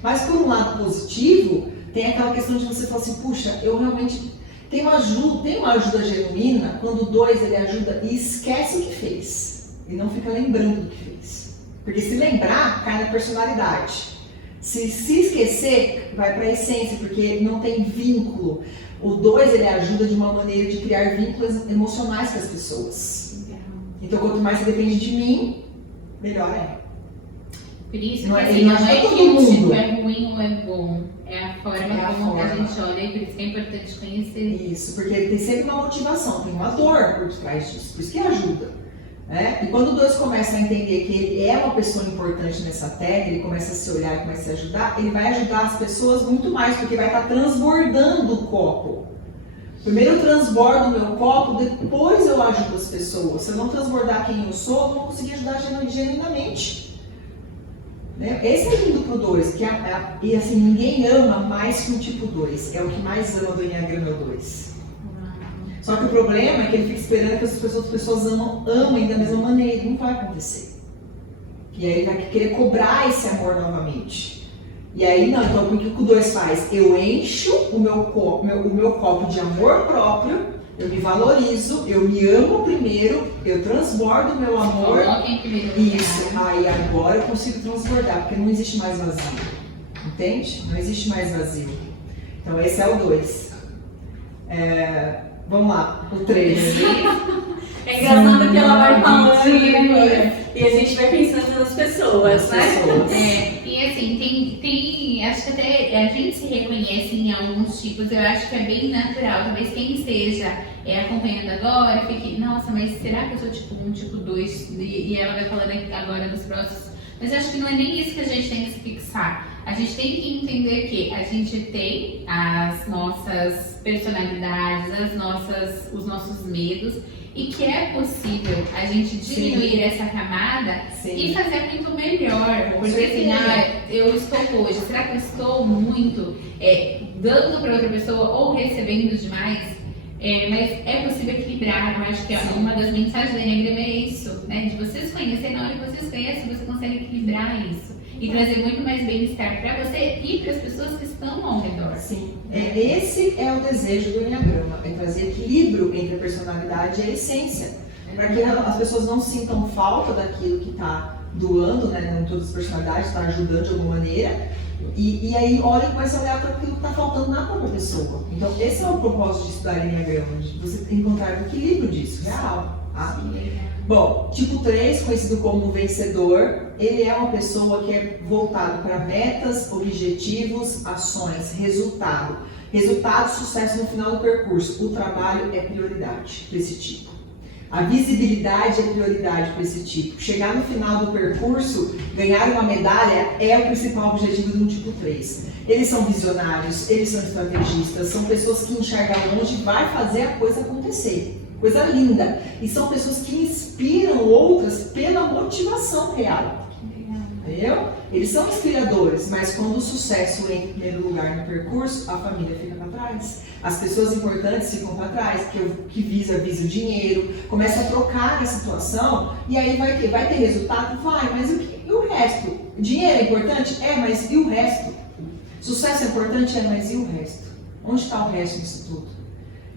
Mas por um lado positivo, tem aquela questão de você falar assim, puxa, eu realmente tenho uma ajuda genuína quando o 2 ele ajuda e esquece o que fez. E não fica lembrando do que fez. Porque se lembrar, cai na personalidade. Se esquecer, vai para a essência, porque não tem vínculo. O 2 ele ajuda de uma maneira de criar vínculos emocionais com as pessoas. Então, quanto mais você depende de mim, melhor é. Por isso não que é, assim, não não é é que todo o mundo. tipo é ruim ou é bom. É a forma como a forma. gente olha e por isso que é importante conhecer. Isso, porque tem sempre uma motivação, tem uma dor por trás disso, por isso que ajuda. Né? E quando o 2 começa a entender que ele é uma pessoa importante nessa terra, ele começa a se olhar, começa a se ajudar, ele vai ajudar as pessoas muito mais, porque vai estar transbordando o copo. Primeiro eu transbordo o meu copo, depois eu ajudo as pessoas. Se eu não transbordar quem eu sou, eu não vou conseguir ajudar genuinamente. Né? Esse é lindo pro 2, e assim, ninguém ama mais que o tipo 2. É o que mais ama do Enneagrama, é o 2. Só que o problema é que ele fica esperando que as outras pessoas amem da mesma maneira. Não vai acontecer. E aí ele vai querer cobrar esse amor novamente. E aí não, então o que o 2 faz? Eu encho o meu copo de amor próprio, eu me valorizo, eu me amo primeiro, eu transbordo o meu amor. Coloque em primeiro lugar. Isso, aí agora eu consigo transbordar, porque não existe mais vazio. Entende? Não existe mais vazio. Então esse é o 2. Vamos lá, o 3. É engraçado que ela vai falando e a gente vai pensando nas pessoas, né? E assim, tem, acho que até a gente se reconhece em alguns tipos, eu acho que é bem natural. Talvez quem esteja acompanhando agora fique, nossa, mas será que eu sou tipo 1, tipo 2? E ela vai falando agora dos próximos. Mas eu acho que não é nem isso que a gente tem que se fixar. A gente tem que entender que a gente tem as nossas personalidades, os nossos medos, e que é possível a gente diminuir essa camada e fazer muito melhor. Porque assim, eu estou hoje, será que eu estou muito dando para outra pessoa ou recebendo demais? Mas é possível equilibrar. Eu acho que uma das mensagens do Enneagrama é isso, né? De você se conhecer, na hora que você se conhece, você consegue equilibrar isso. E trazer muito mais bem-estar para você e para as pessoas que estão ao redor. Sim, esse é o desejo do Enneagrama, é trazer equilíbrio entre a personalidade e a essência. Para que as pessoas não sintam falta daquilo que está doando, né? Não todas as personalidades, está ajudando de alguma maneira. E aí olha e começa a olhar para aquilo que está faltando na própria pessoa. Então esse é o propósito de estudar Enneagrama, de você encontrar o equilíbrio disso, real. Tá? Bom, tipo 3, conhecido como vencedor, ele é uma pessoa que é voltado para metas, objetivos, ações, resultado. Resultado, sucesso no final do percurso. O trabalho é prioridade para esse tipo. A visibilidade é prioridade para esse tipo. Chegar no final do percurso, ganhar uma medalha é o principal objetivo de um tipo 3. Eles são visionários, eles são estrategistas, são pessoas que enxergam longe e vai fazer a coisa acontecer. Coisa linda. E são pessoas que inspiram outras pela motivação real. Entendeu? Eles são inspiradores, mas quando o sucesso entra em primeiro lugar no percurso, a família fica para trás. As pessoas importantes ficam para trás, porque o que visa o dinheiro, começa a trocar a situação, e aí vai ter resultado? Vai, mas e o resto? Dinheiro é importante? É, mas e o resto? Sucesso é importante? É, mas e o resto? Onde está o resto disso tudo?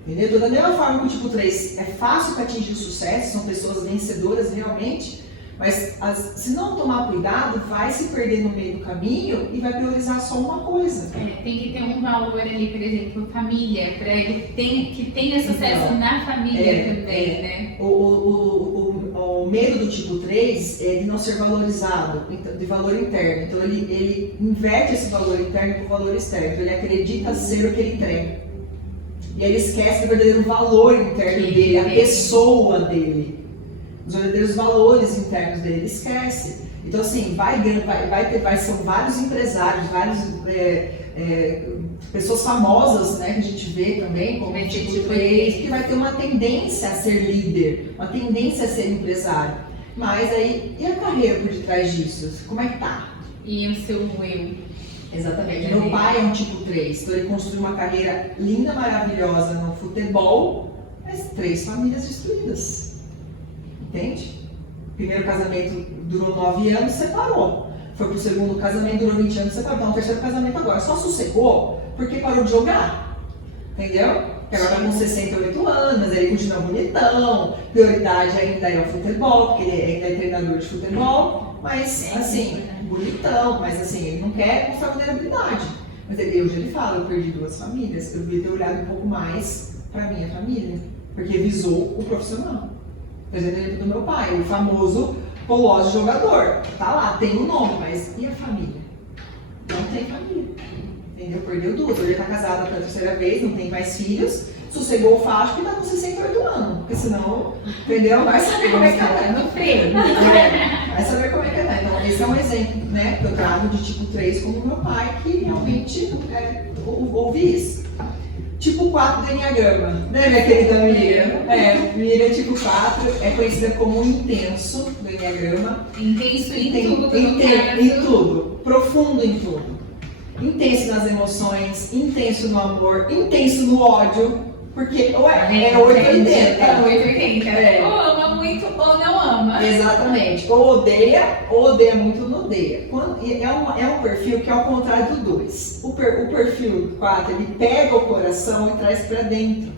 Entendeu? Então, da mesma forma que o tipo 3 é fácil para atingir o sucesso, são pessoas vencedoras realmente, mas se não tomar cuidado, vai se perder no meio do caminho e vai priorizar só uma coisa. Tem que ter um valor ali, por exemplo, família, para ele que tenha sucesso então, na família também, né? O medo do tipo 3 é de não ser valorizado, de valor interno. Então ele inverte esse valor interno para o valor externo. Então, ele acredita ser o que ele entrega. E aí ele esquece do verdadeiro valor interno dele, a pessoa dele. Os verdadeiros valores internos dele, ele esquece. Então assim, são vários empresários, pessoas famosas, né, que a gente vê também, como tipo 3, que vai ter uma tendência a ser líder, uma tendência a ser empresário. Mas aí, e a carreira por detrás disso? Como é que tá? E o seu eu? Exatamente. Meu pai é um tipo 3, então ele construiu uma carreira linda, maravilhosa no futebol, mas 3 famílias destruídas. Entende? O primeiro casamento durou 9 anos, separou. Foi pro segundo casamento, durou 20 anos, separou. Então, o terceiro casamento agora só sossegou porque parou de jogar. Entendeu? Porque agora tá com 68 anos, ele continua bonitão, prioridade ainda é o futebol, porque ele ainda é treinador de futebol, mas assim, bonitão, mas assim, ele não quer mostrar vulnerabilidade. Mas hoje ele fala, eu perdi 2 famílias, eu devia ter olhado um pouco mais pra minha família, porque visou o profissional. Por exemplo, do meu pai, o famoso Polozzi jogador. Tá lá, tem um nome, mas e a família? Não tem família. Entendeu? Perdeu 2. Hoje ele tá casado pela 3ª vez, não tem mais filhos, sossegou o facho e tá com 68 anos. Porque senão, entendeu? Vai saber como é que tá. No freio. Vai saber como é que tá. Então, esse é um exemplo, né, que eu trago de tipo 3 como meu pai, que realmente ouvi isso. Tipo 4 do Enneagrama, né, minha querida Miriam? Miriam tipo 4, é conhecida como intenso do Enneagrama. Intenso em tudo, em tudo, profundo em tudo. Intenso nas emoções, intenso no amor, intenso no ódio, porque ou é 880. É 880. Ou ama muito ou não ama. Exatamente. Ou odeia muito ou não odeia. É um perfil que é ao contrário do 2. O perfil 4, ele pega o coração e traz para dentro.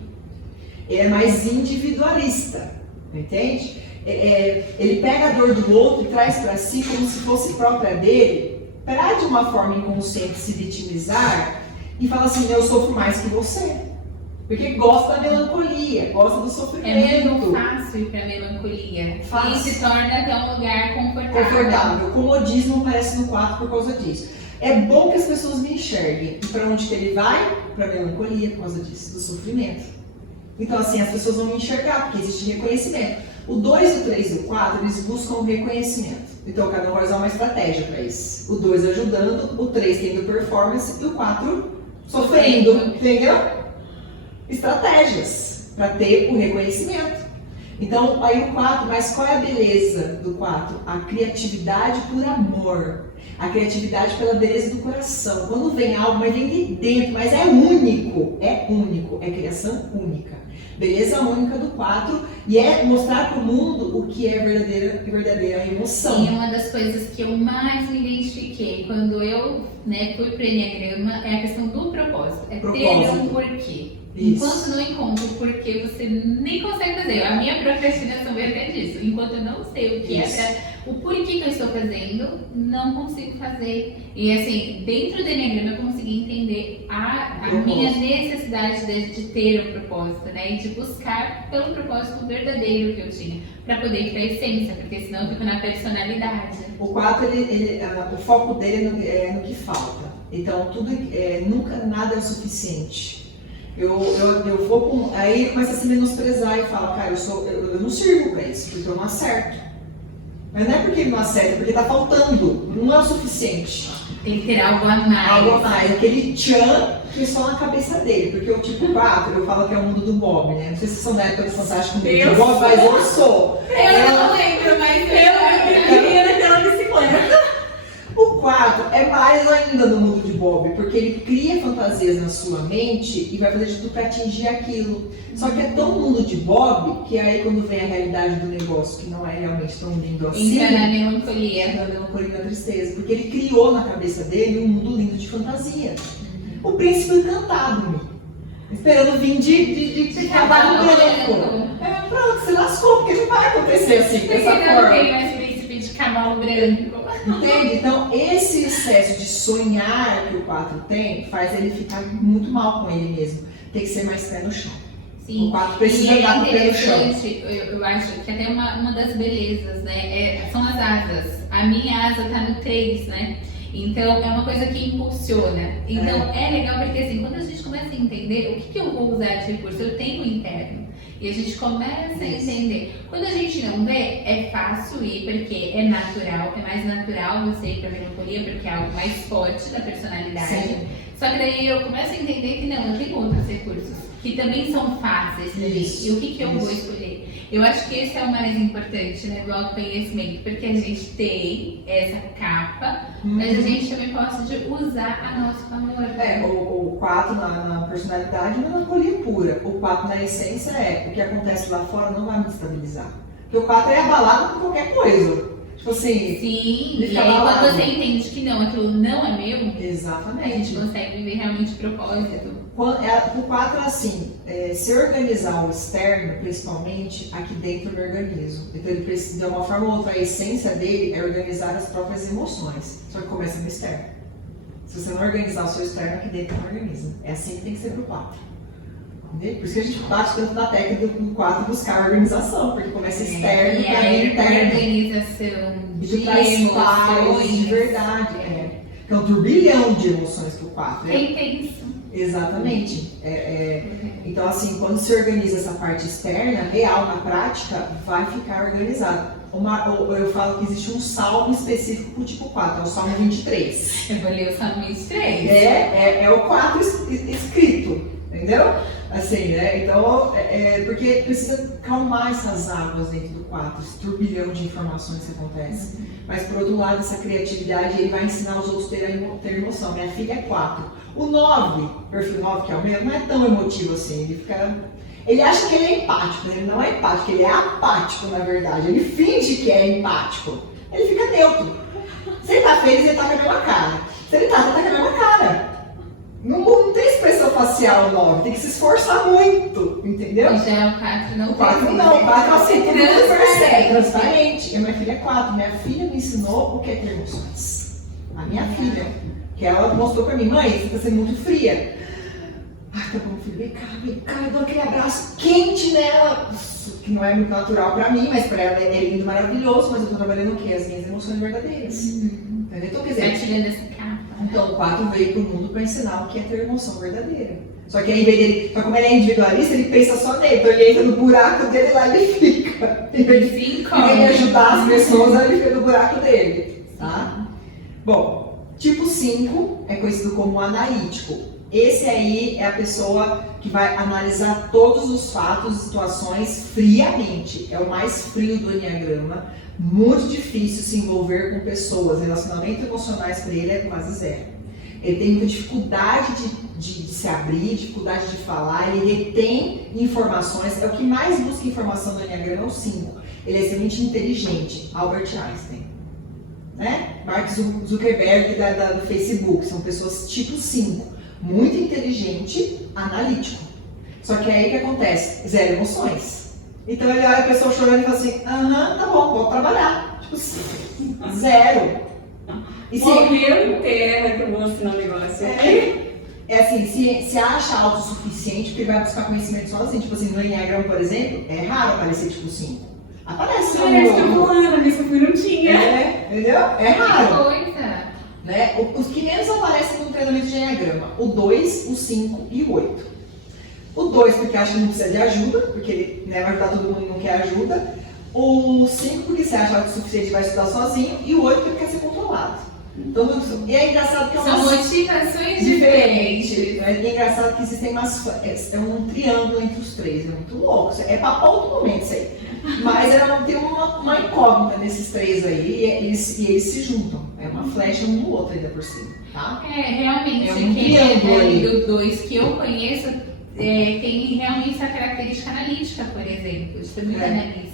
Ele é mais individualista, entende? Ele pega a dor do outro e traz para si como se fosse própria dele, para de uma forma inconsciente se vitimizar e fala assim, eu sofro mais que você. Porque gosta da melancolia, gosta do sofrimento. É muito fácil ir pra melancolia. Fácil. E se torna até um lugar confortável. O comodismo aparece no 4 por causa disso. É bom que as pessoas me enxerguem. E para onde que ele vai? Pra melancolia por causa disso, do sofrimento. Então assim, as pessoas vão me enxergar, porque existe reconhecimento. O 2, o 3 e o 4, eles buscam o reconhecimento. Então cada um vai usar uma estratégia para isso. O 2 ajudando, o 3 tendo performance e o 4 sofrendo. Entendeu? Estratégias para ter o reconhecimento. Então, aí o 4, mas qual é a beleza do 4? A criatividade por amor. A criatividade pela beleza do coração. Quando vem algo, mas vem de dentro, mas é único. É criação única. Beleza única do 4 e é mostrar para o mundo o que é verdadeira emoção. E uma das coisas que eu mais me identifiquei quando eu fui para o Enneagrama é a questão do propósito. É ter um porquê. Isso. Enquanto não encontro o porquê, você nem consegue fazer. A minha procrastinação veio até disso. Enquanto eu não sei o que o porquê que eu estou fazendo, não consigo fazer. E assim, dentro do Enneagrama eu consigo conseguir entender a minha necessidade de ter um propósito, né? E de buscar pelo propósito verdadeiro que eu tinha, para poder ir para a essência, porque senão eu fico na personalidade. O 4, o foco dele é no que falta. Então, nunca nada é o suficiente. Eu vou com. Aí ele começa a se menosprezar e fala, cara, eu não sirvo para isso, porque eu não acerto. Mas não é porque ele não acerta, é porque tá faltando, não é o suficiente. Tem que ter algo a mais. Algo a mais, aquele tchan que é só na cabeça dele, porque o tipo 4, eu falo que é o mundo do Bob, né? Não sei se vocês são da época do Fantástico Mundo do Bob, mas eu sou. Eu não lembro, mas Eu queria naquela bicicleta. O 4 é mais ainda no mundo de Bob, porque ele cria fantasias na sua mente e vai fazer de tudo para atingir aquilo. Só que é tão mundo de Bob que aí quando vem a realidade do negócio, que não é realmente tão lindo assim, entra na melancolia. entra na melancolia e na tristeza, porque ele criou na cabeça dele um mundo lindo de fantasia. O príncipe encantado, esperando vir de cavalo branco. Pronto, se lascou, porque não vai acontecer assim, Porque dessa não forma. tem mais príncipe de cavalo branco. Entende? Então, esse excesso de sonhar que o 4 tem faz ele ficar muito mal com ele mesmo. Tem que ser mais pé no chão. Sim. O 4 precisa E andar com o pé no chão. interessante, eu acho que até uma das belezas, né? São as asas. A minha asa tá no 3, né? Então é uma coisa que impulsiona. Então é legal porque assim, quando a gente começa a entender o que eu vou usar de recurso, eu tenho o interno. E a gente começa a entender. Quando a gente não vê, é fácil ir, porque é natural, é mais natural você ir pra melancolia, porque é algo mais forte da personalidade. Sim. Só que daí eu começo a entender que não, eu tenho outros recursos, que também são fáceis pra mim. Isso, E o que eu vou isso. escolher? Eu acho que esse é o mais importante, né, do autoconhecimento, porque a gente tem essa capa, mas a gente também pode usar a nosso favor. O 4 na personalidade é melancolia pura. O 4 na essência é o que acontece lá fora não vai me estabilizar. Porque o 4 é abalado por qualquer coisa. Tipo assim. Sim, ele e fica aí abalado. quando você entende que não, aquilo não é meu, a gente Exatamente. consegue viver realmente o propósito. O 4 é assim, se organizar o externo, principalmente, aqui dentro eu me organizo. Então ele precisa, de uma forma ou outra, a essência dele é organizar as próprias emoções. Só que começa no externo. Se você não organizar o seu externo, aqui dentro não organiza. É assim que tem que ser pro 4. Entendeu? Por isso que a gente bate tanto na técnica do 4 buscar a organização, porque começa externo E para aí, interno. organização Isso de traz paz, emoções. de verdade. É um turbilhão de emoções pro 4. É intenso. Exatamente. Então, assim, quando se organiza essa parte externa, real, na prática, vai ficar organizado. Eu falo que existe um salmo específico para o tipo 4, é o Salmo 23. Eu vou ler o Salmo 23. É o 4 escrito, entendeu? Assim, né? Então, porque precisa calmar essas águas dentro do 4, esse turbilhão de informações que acontece. Mas, por outro lado, essa criatividade, ele vai ensinar os outros a ter emoção. Minha filha é 4. O 9, perfil 9, que é o meu, não é tão emotivo assim. Ele acha que ele é empático, ele não é empático, ele é apático, na verdade. Ele finge que é empático. Ele fica neutro. Se ele tá feliz, ele tá com a mesma cara. Se ele tá com a mesma cara. Não tem expressão facial 9, tem que se esforçar muito, entendeu? Já o 4 não O 4 não, o 4 assim, todo mundo percebe, transparente. E minha filha é 4, minha filha me ensinou o que é ter emoções. A minha filha, que ela mostrou pra mim, mãe, você tá sendo muito fria. Ai, tá bom, filho, vem cá, eu dou aquele abraço quente nela. Isso, que não é muito natural pra mim, mas pra ela é lindo, maravilhoso, mas eu tô trabalhando o quê? As minhas emoções verdadeiras. Entendeu? Então, quer dizer, Tá tirando essa capa. então o 4 veio pro mundo pra ensinar o que é ter emoção verdadeira. Só que aí, em vez dele, só como ele é individualista, ele pensa só nele, então ele entra no buraco dele lá e ele fica. Em vez de ajudar as pessoas, ele fica no buraco dele. Tá? Bom, tipo 5 é conhecido como analítico. Esse aí é a pessoa que vai analisar todos os fatos e situações friamente. É o mais frio do Enneagrama. Muito difícil se envolver com pessoas. Relacionamentos emocionais para ele é quase zero. Ele tem muita dificuldade de se abrir, dificuldade de falar. Ele retém informações. É o que mais busca informação do Enneagrama, é o 5. Ele é extremamente inteligente. Albert Einstein. Né? Mark Zuckerberg do Facebook. São pessoas tipo 5. Muito inteligente, analítico. Só que aí o que acontece? Zero emoções. Então ele olha a pessoa chorando e fala assim, aham, tá bom, vou trabalhar. Tipo, zero. E se, Morreu em terra que eu vou assinar um negócio. é assim, se acha autossuficiente, porque ele vai buscar conhecimento sozinho. Tipo assim, no Enneagram, por exemplo, é raro aparecer tipo 5. Aparece Parece que eu vou lá, na vez que eu fui não tinha. Entendeu? É raro. Coisa. Né? Os que menos aparecem no treinamento de Enneagrama, o 2, o 5 e o 8. O 2 porque acha que não precisa de ajuda, porque ele, né, vai ajudar todo mundo e não quer ajuda. O 5 porque você acha autossuficiente e vai estudar sozinho. E o 8 porque quer ser controlado. Então, e é engraçado que São motivações diferentes. É engraçado que existem é um triângulo entre os três, é muito louco. É para outro momento isso aí. Mas tem uma incógnita nesses três aí e eles se juntam. É uma flecha um no outro ainda por cima, tá? Realmente, É um quem é triângulo aí. do 2 que eu conheço tem realmente essa característica analítica, por exemplo. Isso é muito analista.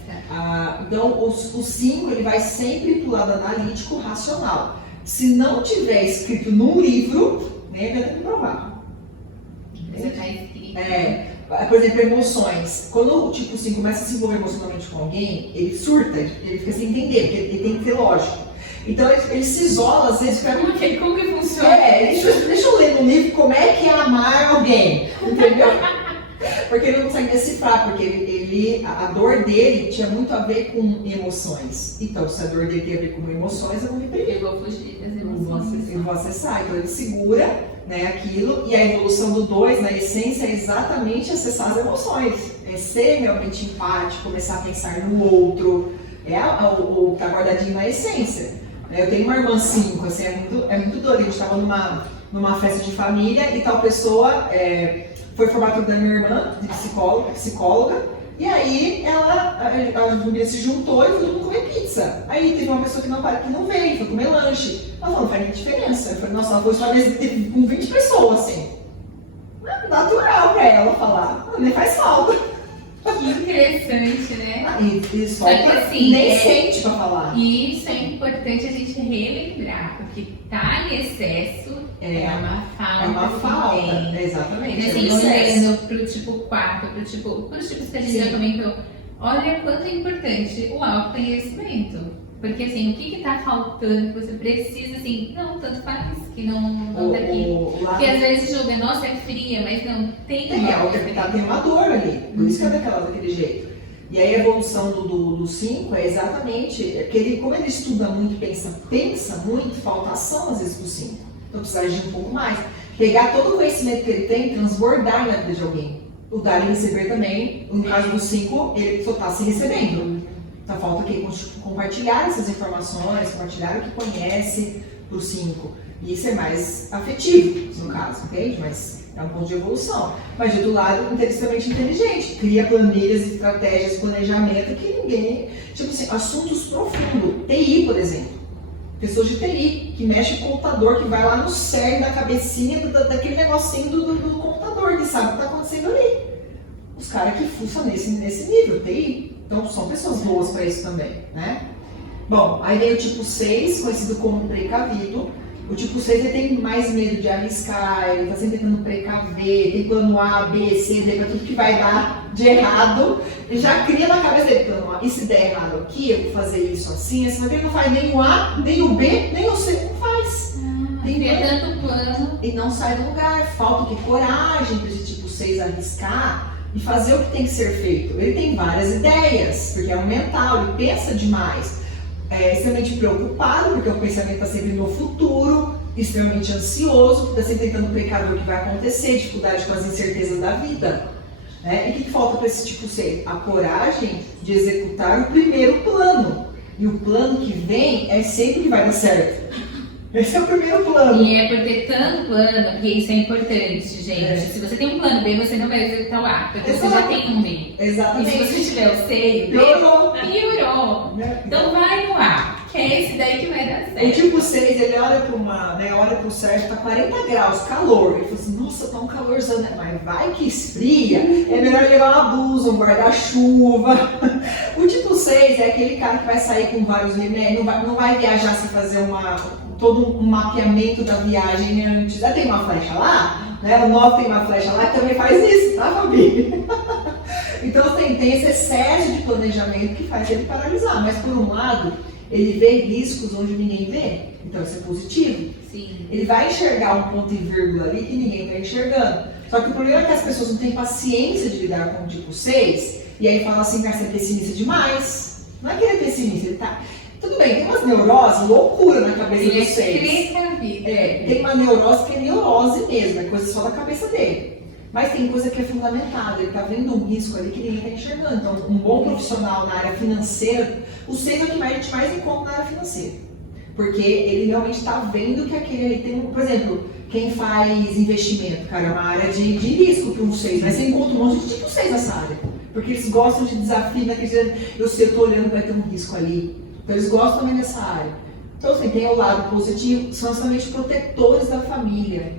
Então, o 5 ele vai sempre pro lado analítico racional. Se não tiver escrito num livro, nem vai ter que provar. Você está escrito. Por exemplo, emoções. Quando o tipo 5 começa a se envolver emocionalmente com alguém, ele surta, ele fica sem entender, porque ele tem que ter lógico. Então ele se isola, às vezes fica. Como que funciona? Deixa eu ler no livro como é que é amar alguém, entendeu? Porque ele não consegue decifrar, porque a dor dele tinha muito a ver com emoções. Então, se a dor dele tem a ver com emoções, eu vou reprimir. Eu vou fugir das emoções. Eu vou acessar, então ele segura, né, aquilo, e a evolução do 2, na essência, é exatamente acessar as emoções. É ser realmente empático, começar a pensar no outro, o que está guardadinho na essência. Eu tenho uma irmã 5, assim, é muito doido. A gente estava numa festa de família e tal pessoa foi formatura da minha irmã, de psicóloga, e aí a família se juntou e foi todo mundo comer pizza. Aí teve uma pessoa que não veio, foi comer lanche. Ela falou, não faz nem diferença. Eu falei, nossa, ela foi uma vez com 20 pessoas, assim. Natural pra ela falar, nem faz falta. Que interessante, né? E só Só que assim, nem sente pra falar. E isso é importante a gente relembrar, porque tá em excesso é uma falta. É uma falta, exatamente. Assim, olhando pro tipo 4, pros tipos que a gente já comentou, olha quanto é importante o autoconhecimento. Porque assim, o que tá faltando, que você precisa, assim, não, tanto faz, que não tá aqui. Porque às vezes julga, nossa, é fria, mas não, tem uma dor ali, por isso que é daquele jeito. E aí a evolução do 5 é exatamente, que como ele estuda muito, pensa muito, falta ação às vezes pro 5. Então precisa agir um pouco mais. Pegar todo o conhecimento que ele tem, transbordar na vida de alguém. O dar e receber também, no caso do 5, ele só está se recebendo. Então falta aqui compartilhar essas informações, compartilhar o que conhece pro 5. E isso é mais afetivo, no caso, entende? Mas é um ponto de evolução. Mas de outro lado, extremamente inteligente. Cria planilhas, estratégias, planejamento que ninguém... Tipo assim, assuntos profundos. TI, por exemplo. Pessoas de TI, que mexe com o computador, que vai lá no cerne da cabecinha daquele negocinho do computador, que sabe o que está acontecendo ali. Os caras que fuçam nesse nível, TI. Então são pessoas boas para isso também, né? Bom, aí vem o tipo 6, conhecido como precavido. O tipo 6 ele tem mais medo de arriscar, ele está sempre tentando precaver, tem plano A, B, C, D, para tudo que vai dar de errado. Ele já cria na cabeça dele plano A, e se der errado aqui, eu vou fazer isso assim, mas ele não faz nem o A, nem o B, nem o C, não faz. Cria tanto plano. E não sai do lugar, falta que coragem para esse tipo 6 arriscar e fazer o que tem que ser feito. Ele tem várias ideias, porque é um mental, ele pensa demais. É extremamente preocupado, porque o pensamento está sempre no futuro, extremamente ansioso, está sempre tentando precaver o que vai acontecer, dificuldade com as incertezas da vida. Né? E o que falta para esse tipo 6? A coragem de executar o primeiro plano. E o plano que vem é sempre que vai dar certo. Esse é o primeiro plano. E é por ter tanto plano, porque isso é importante, gente. Se você tem um plano B, você não vai executar o A, porque você já tem um B. Exatamente. E se você tiver o C, piorou. Então vai no A, que é esse daí que vai dar certo. O tipo 6, ele olha para o céu, tá 40 graus, calor. Ele fala assim, nossa, tá um calorzão, né? Mas vai que esfria. É melhor levar uma blusa, um guarda-chuva. O tipo 6 é aquele cara que vai sair com vários remédios, não vai viajar sem fazer todo um mapeamento da viagem antes. Já tem uma flecha lá, né? O 9 tem uma flecha lá que também faz isso, tá, Fabi? Então tem esse excesso de planejamento que faz ele paralisar. Mas por um lado, Ele vê riscos onde ninguém vê, então isso é positivo. Sim. Ele vai enxergar um ponto e vírgula ali que ninguém está enxergando. Só que o problema é que as pessoas não têm paciência de lidar com o tipo 6, e aí fala assim, cara, você é pessimista demais. Não é que ele é pessimista, ele tá... Tudo bem, tem umas neuroses, loucura na cabeça Ele do 6. cresce na vida. Tem uma neurose que é neurose mesmo, é coisa só da cabeça dele. Mas tem coisa que é fundamentada, ele está vendo um risco ali que ninguém está enxergando. Então, um bom profissional na área financeira, o 6 é o que a gente mais encontra na área financeira. Porque ele realmente está vendo que aquele ali tem por exemplo, quem faz investimento, cara, é uma área de risco para um 6, mas você encontra um monte de tipo 6 nessa área. Porque eles gostam de desafio, eu sei, eu estou olhando, vai ter um risco ali. Então eles gostam também dessa área. Então assim, tem o lado positivo, são exatamente protetores da família.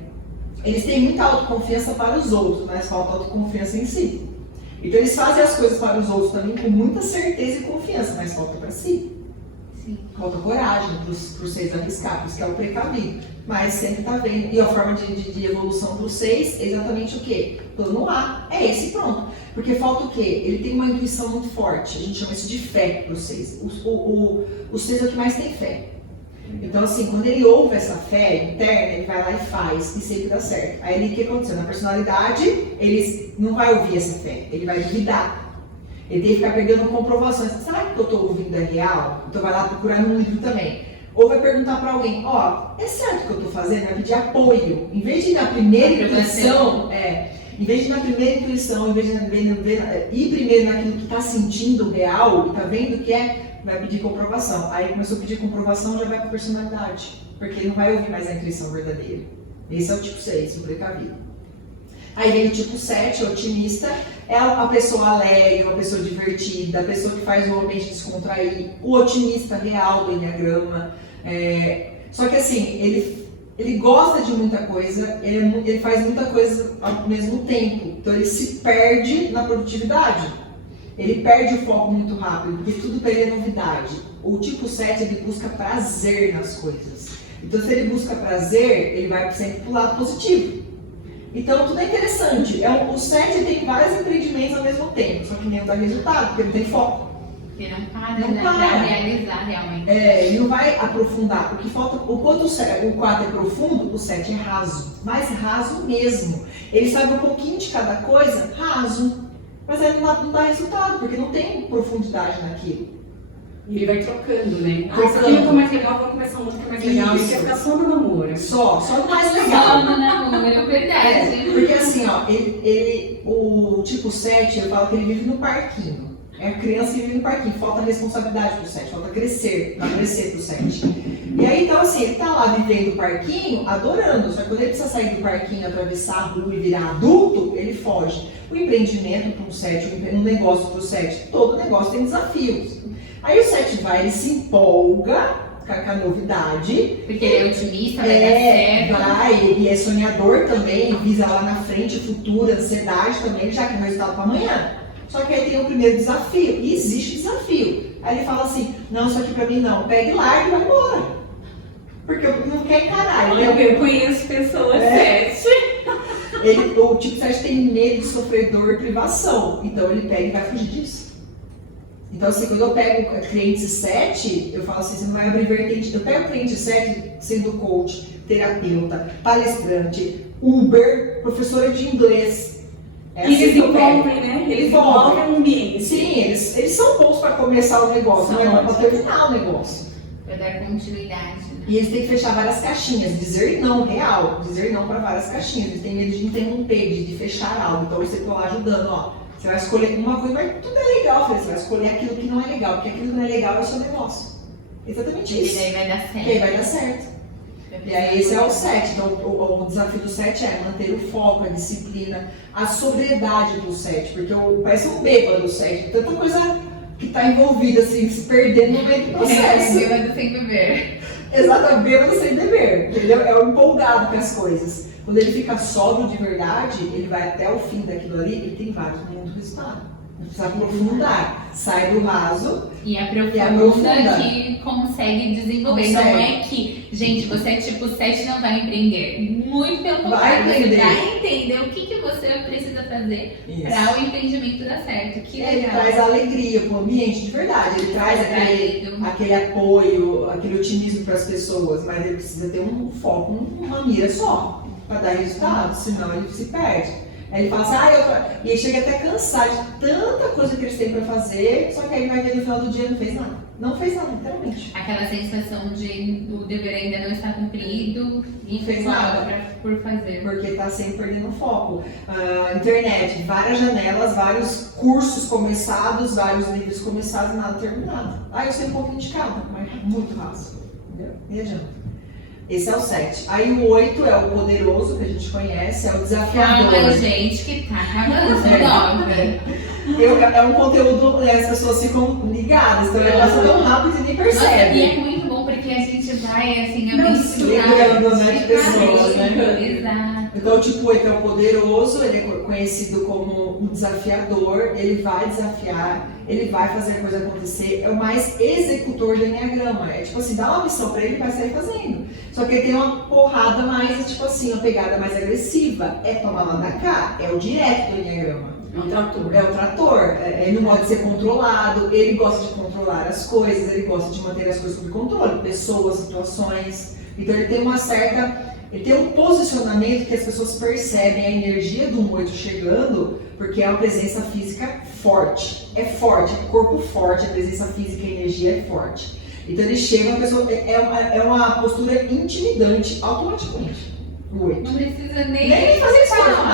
Eles têm muita autoconfiança para os outros, mas falta autoconfiança em si. Então eles fazem as coisas para os outros também com muita certeza e confiança, mas falta para si. Sim. Falta coragem para os 6 arriscar, por isso que é o precavido. Mas sempre está vendo. E a forma de evolução para o 6 é exatamente o quê? Plano A é esse, pronto. Porque falta o quê? Ele tem uma intuição muito forte. A gente chama isso de fé para o 6. O 6 é o que mais tem fé. Então, assim, quando ele ouve essa fé interna, ele vai lá e faz, e sempre dá certo. Aí, o que aconteceu? Na personalidade, ele não vai ouvir essa fé, ele vai duvidar. Ele tem que ficar pegando comprovações. Será que o que eu estou ouvindo é real? Então, vai lá procurar no livro também. Ou vai perguntar para alguém, é certo o que eu estou fazendo? Vai pedir apoio. Em vez de ir na primeira intuição, em vez de ir na primeira intuição, em vez de ir primeiro naquilo que está sentindo real, está vendo que vai pedir comprovação. Aí começou a pedir comprovação, já vai para a personalidade. Porque ele não vai ouvir mais a intuição verdadeira. Esse é o tipo 6, o precavido. Aí vem o tipo 7, o otimista, é a pessoa alegre, uma pessoa divertida, a pessoa que faz o ambiente descontrair, o otimista real do Enneagrama. Só que assim, ele gosta de muita coisa, ele faz muita coisa ao mesmo tempo, então ele se perde na produtividade. Ele perde o foco muito rápido, porque tudo para ele é novidade. O tipo 7, ele busca prazer nas coisas. Então, se ele busca prazer, ele vai sempre para o lado positivo. Então, tudo é interessante. O 7 tem vários empreendimentos ao mesmo tempo, só que nenhum dá resultado, porque ele tem foco. Porque não para, para realizar realmente. Ele não vai aprofundar. O que falta, o quanto o 4 é profundo, o 7 é raso. Mas raso mesmo. Ele sabe um pouquinho de cada coisa, raso. Mas aí não dá resultado, porque não tem profundidade naquilo. E ele vai trocando, né? Trocando. Isso aqui não tá mais legal, vou começar uma música mais legal. Ele quer ficar só no namoro. Só no mais legal. Só no namoro, verdade. Porque assim, o tipo 7, eu falo que ele vive no parquinho. É a criança que vive no parquinho. Falta responsabilidade pro 7, falta crescer, para crescer pro 7. E aí, então assim, ele tá lá vivendo o parquinho, adorando. Só que quando ele precisa sair do parquinho, atravessar a rua e virar adulto, ele foge. O empreendimento para um 7, um negócio para o 7, todo negócio tem desafios. Aí o 7 vai, ele se empolga com a novidade. Porque ele é otimista, vai dar certo. Vai, e é sonhador também, visa lá na frente, futuro, ansiedade também, ele já quer o resultado para amanhã. Só que aí tem o primeiro desafio, e existe desafio. Aí ele fala assim, não, isso aqui para mim não, pega e larga e vai embora. Porque eu não quer encarar. Eu conheço pessoas 7. O tipo 7 tem medo de sofrer dor e privação, então ele pega e vai fugir disso. Então assim, quando eu pego cliente 7, eu falo assim, você não vai abrir vertente. Eu pego cliente 7 sendo coach, terapeuta, palestrante, Uber, professora de inglês. E eles envolvem, né? Eles envolvem o ambiente. Sim, eles são bons para começar o negócio, mas não para terminar o negócio. Para dar continuidade. E eles têm que fechar várias caixinhas, dizer não real, dizer não para várias caixinhas. Eles têm medo de interromper, de fechar algo. Então você está lá ajudando, Você vai escolher uma coisa, mas tudo é legal, você vai escolher aquilo que não é legal, porque aquilo que não é legal é o seu negócio. Exatamente isso. E daí vai dar certo. E aí vai dar certo. E aí esse é o 7. Então o desafio do 7 é manter o foco, a disciplina, a sobriedade do 7, porque parece um bêbado o 7, tanta coisa que está envolvida, assim, se perdendo no meio do processo. Bêbado sem beber. Exato, bêbado sem beber, entendeu? É o empolgado com as coisas. Quando ele fica sóbrio de verdade, ele vai até o fim daquilo ali, ele tem vários momentos do resultado. Ele precisa aprofundar, sai do raso e aprofunda que consegue desenvolver. Então não é que, gente, você é tipo 7 não vai empreender. Muito pelo contrário, você vai entender o que você precisa fazer Isso. para o empreendimento dar certo. Que Ele legal. traz alegria para o ambiente de verdade, ele traz aquele apoio, aquele otimismo para as pessoas, mas ele precisa ter um foco, uma mira só, para dar resultado, senão ele se perde. Aí ele fala assim, e ele chega até a cansar de tanta coisa que eles têm para fazer, só que aí vai ver no final do dia não fez nada. Não fez nada, literalmente. Aquela sensação de o dever ainda não está cumprido e Não fez fez nada nada. por fazer. Porque está sempre perdendo o foco. Internet, várias janelas, vários cursos começados, vários livros começados, nada terminado. Eu sei um pouquinho de cada, mas muito raso. Entendeu? E adianta. Esse é o 7. Aí o 8 é o poderoso, que a gente conhece, é o desafiador. Calma, gente, que tá acabando essa nova. É um conteúdo, as pessoas ficam ligadas, então ele passa tão rápido e nem Nossa, percebe. e é muito bom porque a gente vai, assim, Lembrando, né, de pessoas, né? Exato. Então o tipo 8 é o poderoso, ele é conhecido como um desafiador, ele vai desafiar, ele vai fazer a coisa acontecer, é o mais executor do Enneagrama. É tipo assim, dá uma missão pra ele e vai sair fazendo. Só que ele tem uma porrada mais, tipo assim, uma pegada mais agressiva. É tomar lá da cá, é o direto do Enneagrama. É um trator. É o trator, ele não pode ser controlado, ele gosta de controlar as coisas, ele gosta de manter as coisas sob controle, pessoas, situações. Então ele tem uma certa, ele tem um posicionamento que as pessoas percebem a energia do 8 chegando, porque é uma presença física forte. É forte, é corpo forte, a presença física e a energia é forte. Então ele chega, a pessoa, é uma postura intimidante automaticamente. O 8. Não precisa nem Fazer esforço, falar.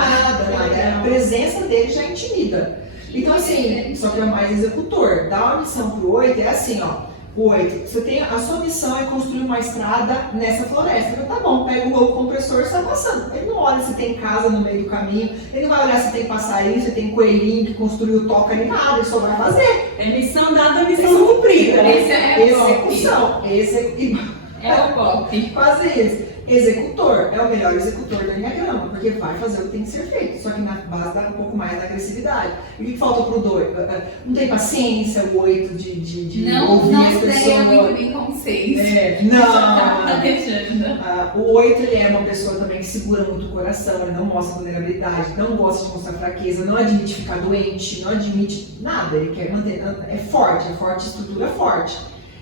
nada. A presença dele já intimida. Então assim, só que é mais executor. Dá uma missão pro 8, é assim, ó. O 8, você tem, a sua missão é construir uma estrada nessa floresta. Então, tá bom, pega o rolo compressor e está passando. Ele não olha se tem casa no meio do caminho, ele não vai olhar se tem passarinho, se tem coelhinho que construiu toca ali, nada, ele só vai fazer. É missão dada, missão cumprida. Esse é o Execução. É o pop. Quase isso. Executor é o melhor executor do Enneagrama, porque vai fazer o que tem que ser feito, só que na base dá um pouco mais da agressividade. E o que falta pro 2? Não tem paciência, o 8 de Não ouvir as estreia pessoas. muito bem com 6. Não! deixando. O 8 ele é uma pessoa também que segura muito o coração, ele não mostra vulnerabilidade, não gosta de mostrar fraqueza, não admite ficar doente, não admite nada, ele quer manter, é forte, estrutura forte.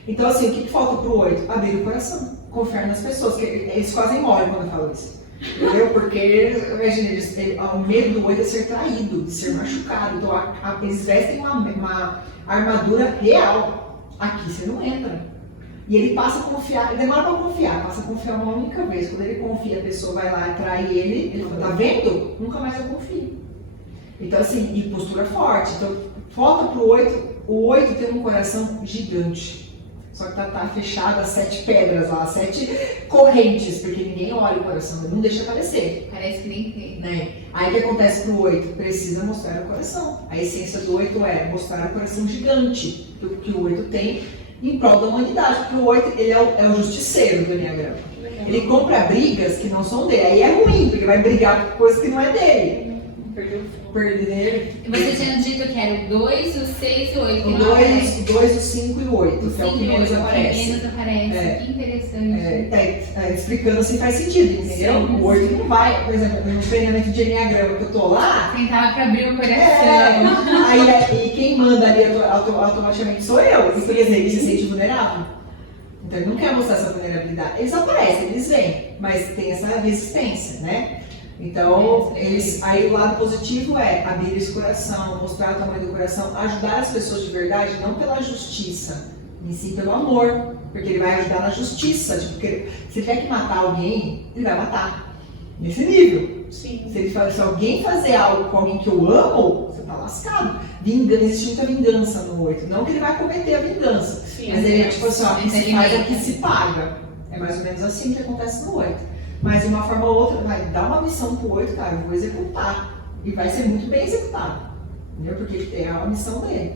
Então assim, o que falta pro 8? Abrir o coração, confiar nas pessoas, que eles quase morrem quando eu falo isso. Entendeu? Porque, imagina, o medo do 8 é ser traído, de ser machucado, então eles vestem uma armadura real. Aqui você não entra. E ele passa a confiar, ele demora para confiar, passa a confiar uma única vez. Quando ele confia, a pessoa vai lá e trai ele fala, tá vendo? Nunca mais eu confio. Então assim, e postura forte. Então, volta pro 8, o 8 tem um coração gigante. Só que tá fechado as 7 pedras lá, 7 correntes, porque ninguém olha o coração, ele não deixa aparecer. Parece que nem tem. Né? Aí o que acontece pro 8? Precisa mostrar o coração. A essência do 8 é mostrar o coração gigante, que o 8 tem em prol da humanidade, porque o 8 ele é o justiceiro do Enneagrama. Ele compra brigas que não são dele, aí é ruim, porque vai brigar por coisa que não é dele. Perder. Você tinha dito que era o 2, o 6 e o 8. O 2, o 5 e o 8, que é o que menos aparece. menos aparece. Que interessante. Explicando assim faz sentido, entendeu? Sim. O 8 não vai, por exemplo, no treinamento de Enneagrama que eu tô lá. Tentava pra abrir o coração. Aí quem manda ali automaticamente sou eu. E por exemplo, ele se sente vulnerável. Então ele não quer mostrar essa vulnerabilidade. Eles aparecem, eles vêm, mas tem essa resistência, né? Então, aí o lado positivo é abrir esse coração, mostrar o tamanho do coração, ajudar as pessoas de verdade, não pela justiça, e sim pelo amor, porque ele vai ajudar na justiça. Tipo, se ele tiver que matar alguém, ele vai matar. Nesse nível. Sim. Se alguém fazer algo com alguém que eu amo, você tá lascado. Vingança, existe muita vingança no 8. Não que ele vai cometer a vingança, Sim, mas ele é tipo assim, ó, que se faz é que alimenta. se paga. É mais ou menos assim que acontece no 8. Mas de uma forma ou outra, vai dar uma missão pro 8, cara, eu vou executar. E vai ser muito bem executado. Entendeu? Porque é a missão dele.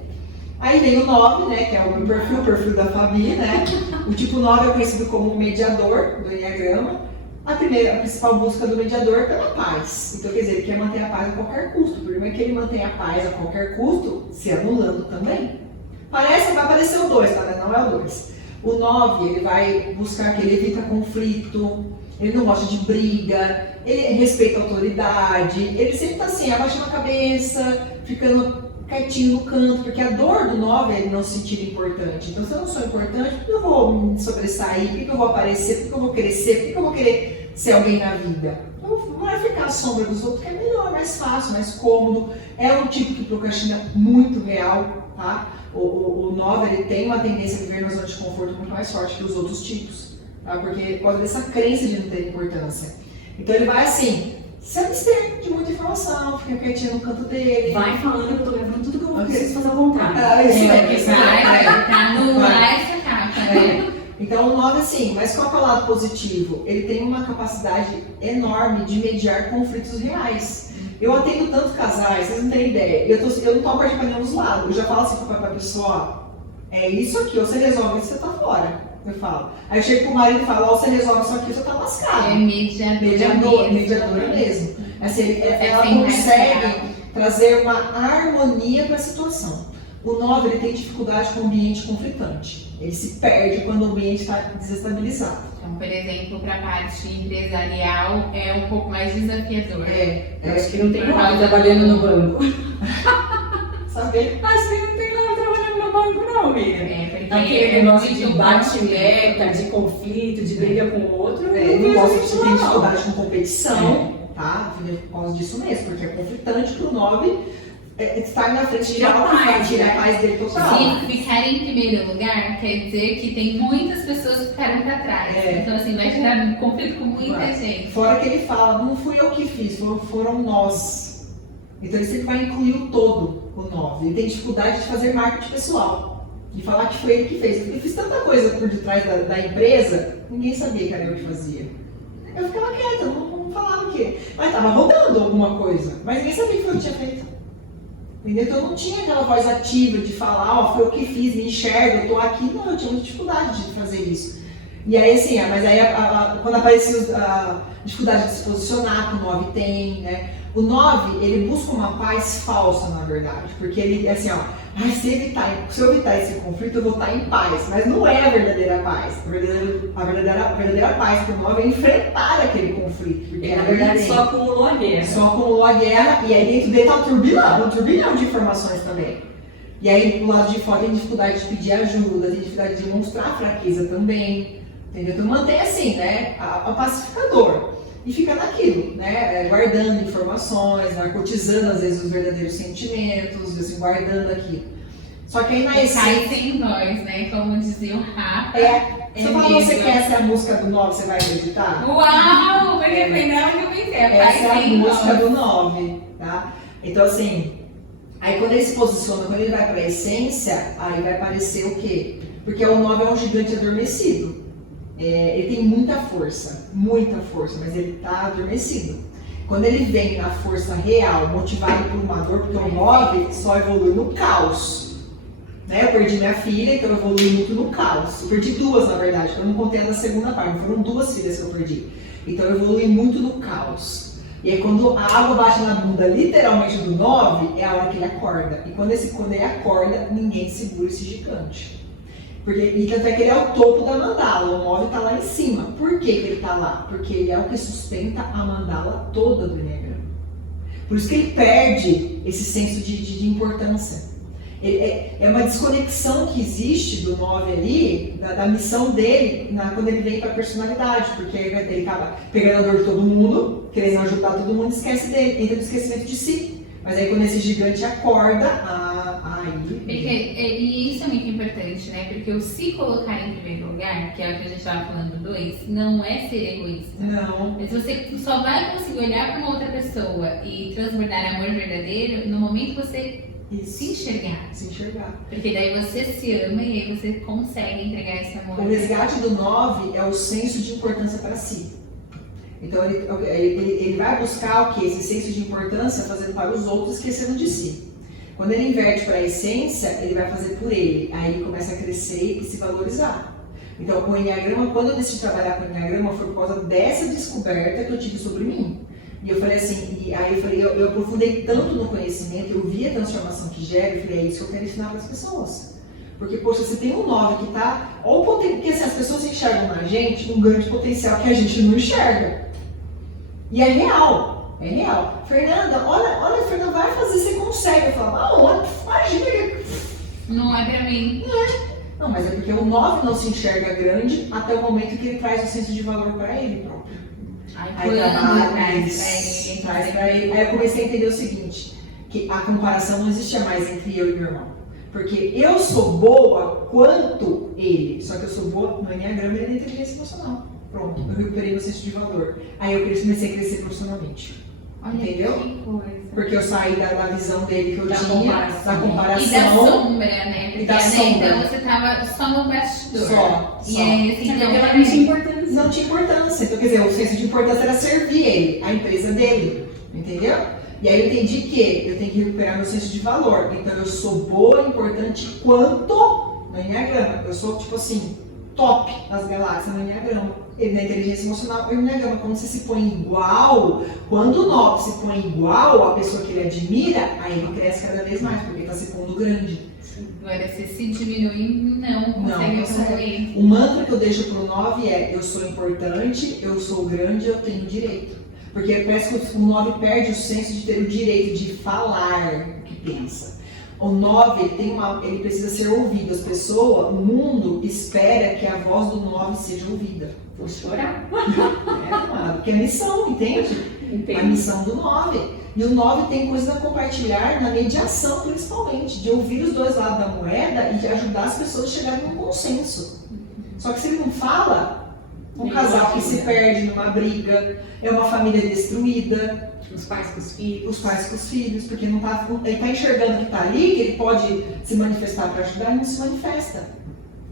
Aí vem o 9, né, que é o meu perfil, o perfil da Fabi, né? O tipo 9 é conhecido como mediador do Enneagrama. A principal busca do mediador é pela paz. Então, quer dizer, ele quer manter a paz a qualquer custo. O problema é que ele mantém a paz a qualquer custo, se anulando também. Vai aparecer o 2, tá? Não é o 2. O 9, ele vai buscar que ele evita conflito, ele não gosta de briga, ele respeita a autoridade, ele sempre tá assim, abaixando a cabeça, ficando quietinho no canto, porque a dor do 9 é ele não se sentir importante. Então, se eu não sou importante, por que eu vou me sobressair? Por que eu vou aparecer? Por que eu vou crescer? Por que eu vou querer ser alguém na vida? Então, não é ficar à sombra dos outros, que é melhor, mais fácil, mais cômodo. É um tipo que procrastina muito real, tá? O 9, ele tem uma tendência a viver na zona de conforto muito mais forte que os outros tipos, tá? Porque por causa dessa crença de não ter importância. Então, ele vai assim, se abster de muita informação, fica quietinho no canto dele. Vai falando que eu tô levando tudo que eu preciso fazer à vontade. Vai anular essa capa, né? Então o 9 assim, mas qual é o lado positivo? Ele tem uma capacidade enorme de mediar conflitos reais. Eu atendo tanto casais, vocês não têm ideia. Eu não tomo partido para nenhum dos lados. Eu já falo assim pra pessoa, é isso aqui, ou você resolve isso, você tá fora. Eu falo. Aí eu chego pro marido e falo, ó, você resolve isso aqui, você tá lascado. É mediadora mesmo. Assim, ela consegue trazer uma harmonia para a situação. O 9 ele tem dificuldade com o ambiente conflitante. Ele se perde quando o ambiente está desestabilizado. Então, por exemplo, para a parte empresarial é um pouco mais desafiador. Eu acho que não tem nada trabalhando no banco. Sabe? Acho que não tem nada trabalhando no banco, não, amiga. Porque Aquele negócio de bate-meta, de conflito, de briga com o outro. Não gosto de ter dificuldade com competição, tá? Por causa disso mesmo, porque é conflitante para o 9 estar na frente de algo que vai tirar a paz dele total. Se ficar em primeiro lugar, quer dizer que tem muitas pessoas que ficaram para trás. Então, assim, vai gerar um conflito com muita gente. Fora que ele fala, não fui eu que fiz, foram nós. Então, ele sempre vai incluir o todo, o 9. Ele tem dificuldade de fazer marketing pessoal, de falar que foi ele que fez. Eu fiz tanta coisa por detrás da empresa, ninguém sabia que era eu que fazia. Eu ficava quieta, não falava o quê. Mas estava rodando alguma coisa, mas ninguém sabia que foi eu que tinha feito. Entendeu? Então eu não tinha aquela voz ativa de falar, ó, foi eu que fiz, me enxergo, eu tô aqui. Não, eu tinha muita dificuldade de fazer isso. E aí assim, mas aí quando apareceu a dificuldade de se posicionar, que o 9 tem, né? O 9, ele busca uma paz falsa, na verdade, porque ele, assim, ó, se eu evitar esse conflito, eu vou estar em paz, mas não é a verdadeira paz. A verdadeira paz para o 9 é enfrentar aquele conflito. Porque na verdade só acumulou a guerra. Só acumulou a guerra, e aí dentro dele está um turbilhão de informações também. E aí do lado de fora tem dificuldade de pedir ajuda, tem dificuldade de demonstrar fraqueza também. Entendeu? Então mantém assim, né, a pacificador. E fica naquilo, né, guardando informações, narcotizando às vezes os verdadeiros sentimentos, assim, guardando aquilo. Só que aí na essência... Cai sem voz, né, como dizia o Rafa. Se eu falar pra você que essa é a música do 9, você vai acreditar? Uau, porque foi nela que eu pensei, essa é a música do 9, tá? Então assim, aí quando ele se posiciona, quando ele vai pra essência, aí vai aparecer o quê? Porque o 9 é um gigante adormecido. Ele tem muita força, mas ele está adormecido. Quando ele vem na força real, motivado por uma dor, porque o 9 só evolui no caos. Né? Eu perdi minha filha, então eu evolui muito no caos. Eu perdi duas, na verdade, eu não contei a da segunda parte, foram duas filhas que eu perdi. Então eu evolui muito no caos. E aí quando a água bate na bunda, literalmente do 9, é a hora que ele acorda. E quando ele acorda, ninguém segura esse gigante. E tanto é que ele é o topo da mandala, o 9 está lá em cima. Por que ele está lá? Porque ele é o que sustenta a mandala toda do Enneagrama. Por isso que ele perde esse senso de importância. É uma desconexão que existe do 9 ali, da missão dele, quando ele vem para a personalidade, porque ele acaba pegando a dor de todo mundo, querendo ajudar todo mundo, esquece dele, entra no esquecimento de si. Mas aí quando esse gigante acorda, e isso é muito importante, né? Porque o se colocar em primeiro lugar, que é o que a gente estava falando do 2, não é ser egoísta. Não. Mas você só vai conseguir olhar para uma outra pessoa e transbordar amor verdadeiro no momento que você se enxergar. Porque daí você se ama e aí você consegue entregar esse amor. O resgate do 9 é o senso de importância para si. Então ele vai buscar o que? Esse senso de importância fazendo para os outros, esquecendo de si. Quando ele inverte para a essência, ele vai fazer por ele. Aí ele começa a crescer e se valorizar. Então o Enneagrama, quando eu decidi trabalhar com o Enneagrama, foi por causa dessa descoberta que eu tive sobre mim. E eu falei assim, eu aprofundei tanto no conhecimento, eu vi a transformação que gera, eu falei, é isso que eu quero ensinar para as pessoas. Porque, poxa, você tem um 9 que tá... Porque assim, as pessoas enxergam na gente um grande potencial que a gente não enxerga. E é real. É real. Fernanda, olha, Fernanda, vai fazer, você consegue. Eu falo, imagina que... Não é pra mim. Não, mas é porque o 9 não se enxerga grande até o momento que ele traz o senso de valor para ele próprio. Aí traz pra ele. Aí eu comecei a entender o seguinte, que a comparação não existia mais entre eu e meu irmão. Porque eu sou boa quanto ele, só que eu sou boa no Enneagrama e na inteligência emocional. Pronto, eu recuperei meu senso de valor. Aí eu comecei a crescer profissionalmente. Olha, entendeu? Que coisa. Porque eu saí da visão dele que eu Da tinha, comparação. da comparação. E da sombra, né? Porque E da até sombra. então você tava só no bastidor. Só. E aí, assim, Porque não, ela não tinha importância. Não tinha importância. Então, quer dizer, o senso de importância era servir ele, a empresa dele. Entendeu? E aí eu entendi que eu tenho que recuperar meu senso de valor. Então eu sou boa, importante quanto no Enneagrama. Eu sou, tipo assim, top nas galáxias no Enneagrama. Ele na inteligência emocional, o Enneagrama, quando você se põe igual, quando o 9 se põe igual à pessoa que ele admira, aí ele cresce cada vez mais, porque está se pondo grande. Agora, se diminuir, não consegue evoluir. O mantra que eu deixo pro 9 é: eu sou importante, eu sou grande, eu tenho direito. Porque parece que o 9 perde o senso de ter o direito de falar o que pensa. O 9, ele precisa ser ouvido. As pessoas, o mundo espera que a voz do 9 seja ouvida. Vou chorar. Porque é a missão, entende? A missão do 9. E o 9 tem coisas a compartilhar na mediação, principalmente, de ouvir os dois lados da moeda e de ajudar as pessoas a chegarem num consenso. Só que se ele não fala, um casal que se perde numa briga, é uma família destruída. Os pais com os filhos. Os pais com os filhos, porque ele está enxergando que está ali, que ele pode se manifestar para ajudar e não se manifesta.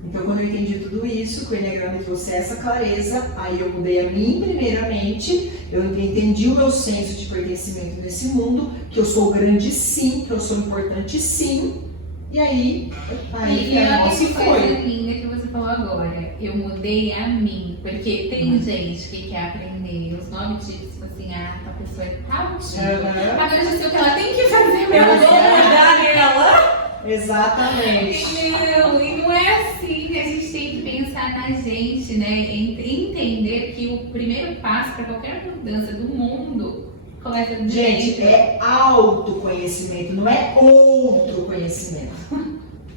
Então, quando eu entendi tudo isso, que o Enneagrama me trouxe essa clareza, aí eu mudei a mim primeiramente, eu entendi o meu senso de pertencimento nesse mundo, que eu sou grande sim, que eu sou importante sim, e aí E a olha nossa que coisa foi. linda que você falou agora. Eu mudei a mim, porque tem gente que quer aprender os 9 tipos, tipo assim, a pessoa é tal tipo. Agora eu já sei o que ela tem que fazer pra Eu vou mudar. mudar ela. Exatamente. Entendeu? E não é assim que a gente tem que pensar na gente, né? Entender que o primeiro passo para qualquer mudança do mundo começa do Gente, dentro. é autoconhecimento, não é outro conhecimento.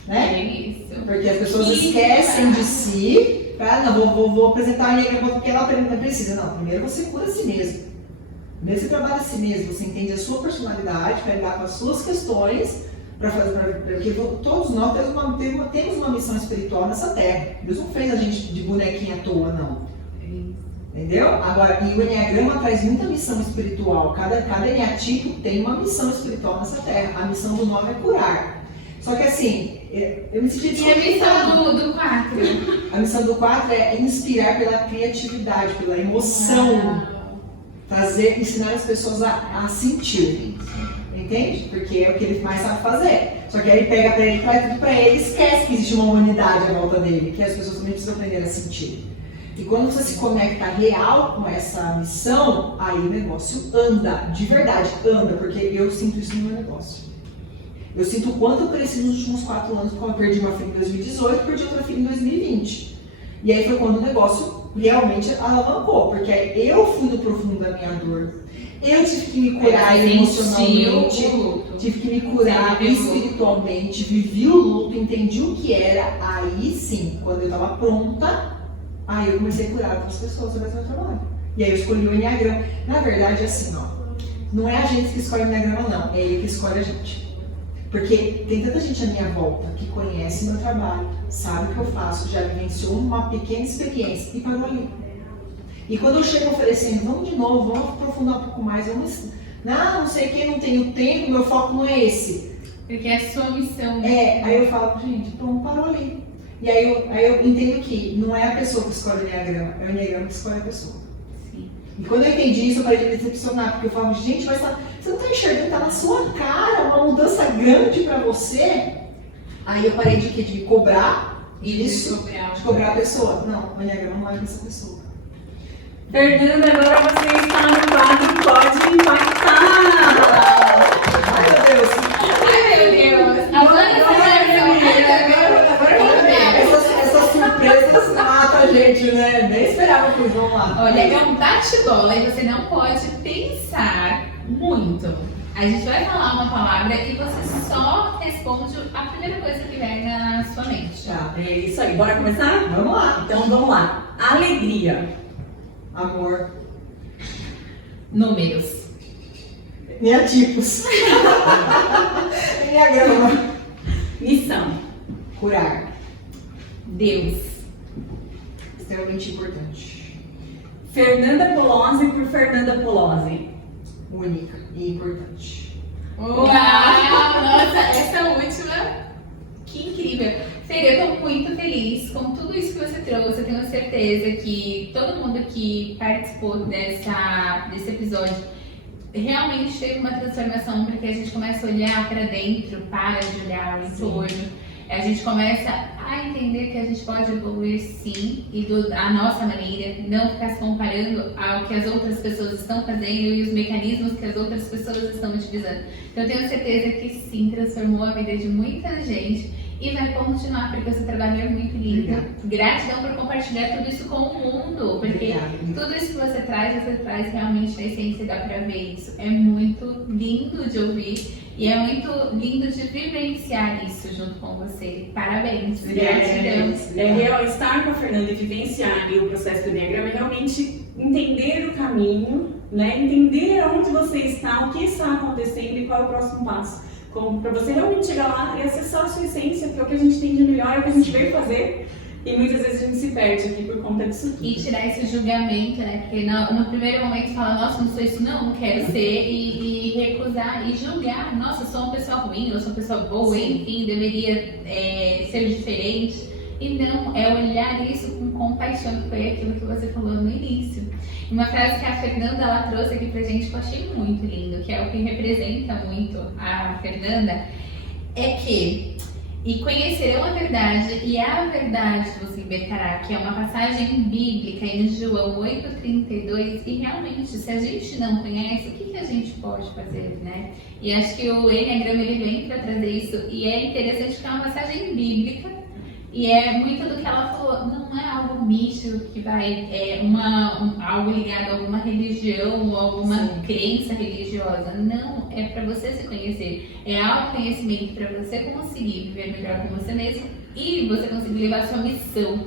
Né? É isso. Porque as pessoas Que esquecem de si. Não, vou apresentar a Enneagrama porque ela precisa. Não, primeiro você cura a si mesmo. Primeiro você trabalha a si mesmo, você entende a sua personalidade para lidar com as suas questões. Porque todos nós temos uma missão espiritual nessa terra. Deus não fez a gente de bonequinha à toa, não. Entendeu? Agora, e o Enneagrama traz muita missão espiritual. Cada eneatipo tem uma missão espiritual nessa terra. A missão do 9 é curar. Só que assim, eu me senti E a missão do 4? A missão do 4 é inspirar pela criatividade, pela emoção. Ensinar as pessoas a sentir. Entende? Porque é o que ele mais sabe fazer. Só que aí ele pega pra ele, traz tudo pra ele e esquece que existe uma humanidade à volta dele, que as pessoas também precisam aprender a sentir. E quando você se conecta real com essa missão, aí o negócio anda, de verdade, anda, porque eu sinto isso no meu negócio. Eu sinto o quanto eu cresci nos últimos 4 anos, porque eu perdi uma filha em 2018 e perdi outra filha em 2020. E aí foi quando o negócio realmente alavancou, porque eu fui no profundo da minha dor. Eu tive que me curar emocionalmente, tive que me curar espiritualmente, vivi o luto, entendi o que era. Aí sim, quando eu estava pronta, aí eu comecei a curar outras pessoas através do meu trabalho. E aí eu escolhi o Enneagrama. Na verdade, é assim, ó, não é a gente que escolhe o Enneagrama, não, é ele que escolhe a gente. Porque tem tanta gente à minha volta que conhece meu trabalho, sabe o que eu faço, já vivenciou uma pequena experiência e parou ali. E quando eu chego oferecendo, vamos de novo, vamos aprofundar um pouco mais, não sei quem, não tenho tempo, meu foco não é esse. Porque é a sua missão. Aí eu falo, gente, pronto, parou ali. E aí eu entendo que não é a pessoa que escolhe o Enneagrama, é o Enneagrama que escolhe a pessoa. Sim. E quando eu entendi isso, eu parei de me decepcionar, porque eu falo, gente, mas você não está enxergando, está na sua cara, uma mudança grande para você. Aí eu parei de cobrar isso, de cobrar a pessoa. Não, o Enneagrama não é essa pessoa. Fernanda, agora você está no quadro Pode Impactar! Ai, meu Deus! Ai, meu Deus! Agora você vai Agora rápido, vamos lá. Olha, é um bate-bola e você não pode pensar muito. A gente vai falar uma palavra e você só responde a primeira coisa que vier na sua mente. Tá, É isso aí, bora começar? vamos lá. Então vamos lá. Alegria. Amor, Números. neatipos. Enneagrama. Missão. Curar, Deus. extremamente importante. Fernanda Polozzi por Fernanda Polozzi. Única e importante. Uau! Nossa, essa última, que incrível. Fer, eu tô muito feliz com tudo isso que você trouxe. Eu tenho certeza que todo mundo que participou desse episódio realmente teve uma transformação, porque a gente começa a olhar para dentro, para de olhar o entorno. A gente começa a entender que a gente pode evoluir sim, e a nossa maneira, não ficar se comparando ao que as outras pessoas estão fazendo e os mecanismos que as outras pessoas estão utilizando. Então eu tenho certeza que sim, transformou a vida de muita gente e vai continuar, porque o seu trabalho é muito lindo. Obrigada. Gratidão por compartilhar tudo isso com o mundo, porque Obrigada. tudo isso que você traz realmente na essência, dá pra ver isso. É muito lindo de ouvir e é muito lindo de vivenciar isso junto com você. Parabéns, gratidão. É real estar com a Fernanda e vivenciar ali o processo do Enneagrama é realmente entender o caminho, né? Entender onde você está, o que está acontecendo e qual é o próximo passo. Como para você realmente chegar lá e acessar a sua essência, que é o que a gente tem de melhor, é o que a gente veio fazer. E muitas vezes a gente se perde aqui por conta disso tudo. E tirar esse julgamento, né? Porque no primeiro momento fala, nossa, não sou isso não quero ser, e recusar e julgar, nossa, sou uma pessoa ruim, eu sou uma pessoa boa, enfim, deveria ser diferente. E não, é olhar isso com compaixão, que foi aquilo que você falou no início. Uma frase que a Fernanda ela trouxe aqui pra gente que eu achei muito lindo, que é o que representa muito a Fernanda, é que e conhecerão a verdade, e a verdade vos libertará, que é uma passagem bíblica em João 8,32, e realmente, se a gente não conhece, o que a gente pode fazer, né? E acho que o Enneagrama ele vem para trazer isso, e é interessante que é uma passagem bíblica, e é muito do que ela falou, não é algo místico que vai, algo ligado a alguma religião ou alguma crença religiosa. Não, é para você se conhecer. É autoconhecimento para você conseguir viver melhor com você mesmo e você conseguir levar a sua missão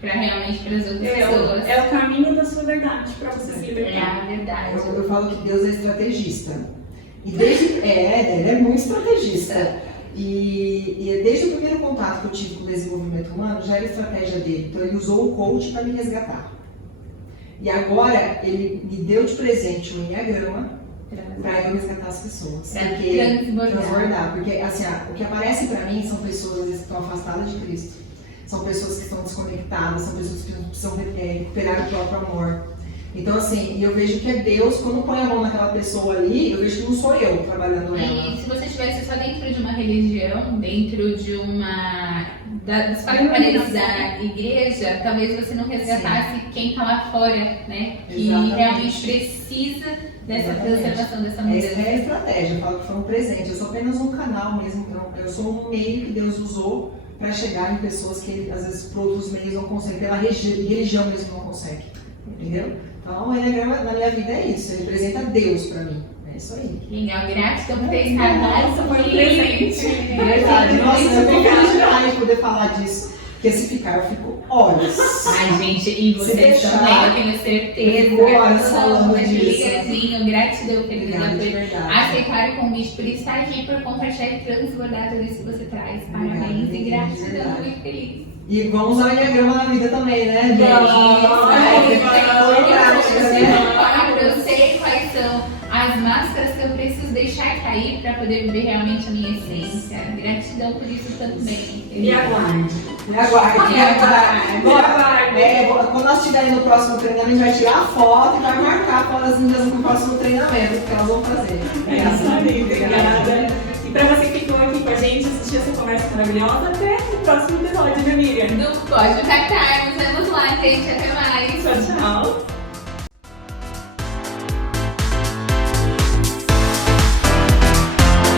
para realmente para as outras pessoas. É o caminho da sua verdade para você se É libertar. a verdade. Eu falo que Deus é estrategista. E ele é muito estrategista. E desde o primeiro contato que eu tive com o desenvolvimento humano, já era estratégia dele. Então ele usou o coach para me resgatar. E agora ele me deu de presente o Enneagrama para eu resgatar as pessoas. Pra transbordar. Porque assim, o que aparece para mim são pessoas às vezes, que estão afastadas de Cristo. São pessoas que estão desconectadas, são pessoas que precisam recuperar o próprio amor. Então assim, e eu vejo que é Deus, quando põe a mão naquela pessoa ali, eu vejo que não sou eu trabalhando ela. E se você estivesse só dentro de uma religião, dentro de das quatro paredes da igreja, talvez você não resgatasse quem está lá fora, né? Que Exatamente. realmente precisa dessa Exatamente. transformação, dessa Essa mudança. é a estratégia, eu falo que foi um presente. Eu sou apenas um canal mesmo, então eu sou um meio que Deus usou para chegar em pessoas que às vezes por outros meios não conseguem, pela religião mesmo não consegue. Entendeu? Então o Enneagrama na minha vida é isso, ele representa Deus para mim. É isso aí. Legal, gratidão por ter estado Nossa, foi um presente. Verdade, nossa, eu tô obrigada. feliz demais de poder falar disso. Porque se ficar, eu fico horas. Ai, gente, e vocês deixar, também, eu tenho certeza. eu vou horas Todo falando mundo disso. ligadinho, gratidão, Obrigada, Fernanda, de por verdade. aceitar o convite, por estar aqui, por compartilhar e transbordar tudo isso que você traz. Obrigada, Parabéns e de gratidão, verdade. muito feliz. E vamos usar o Enneagrama na vida também, né, gente? Eu sei quais são as máscaras que eu preciso deixar cair para poder viver realmente a minha essência. Gratidão por isso também. E aguarde. Me aguarde, me aguarde. Quando nós estiverem no próximo treinamento, a gente vai tirar a foto e vai marcar para as meninas no próximo treinamento que elas vão fazer. É isso aí, obrigada. E pra você que ficou aqui com a gente, assistiu essa conversa maravilhosa, até o próximo episódio, né, Miriam? Não pode catar, nos vemos lá, gente. Até mais. Tchau, tchau.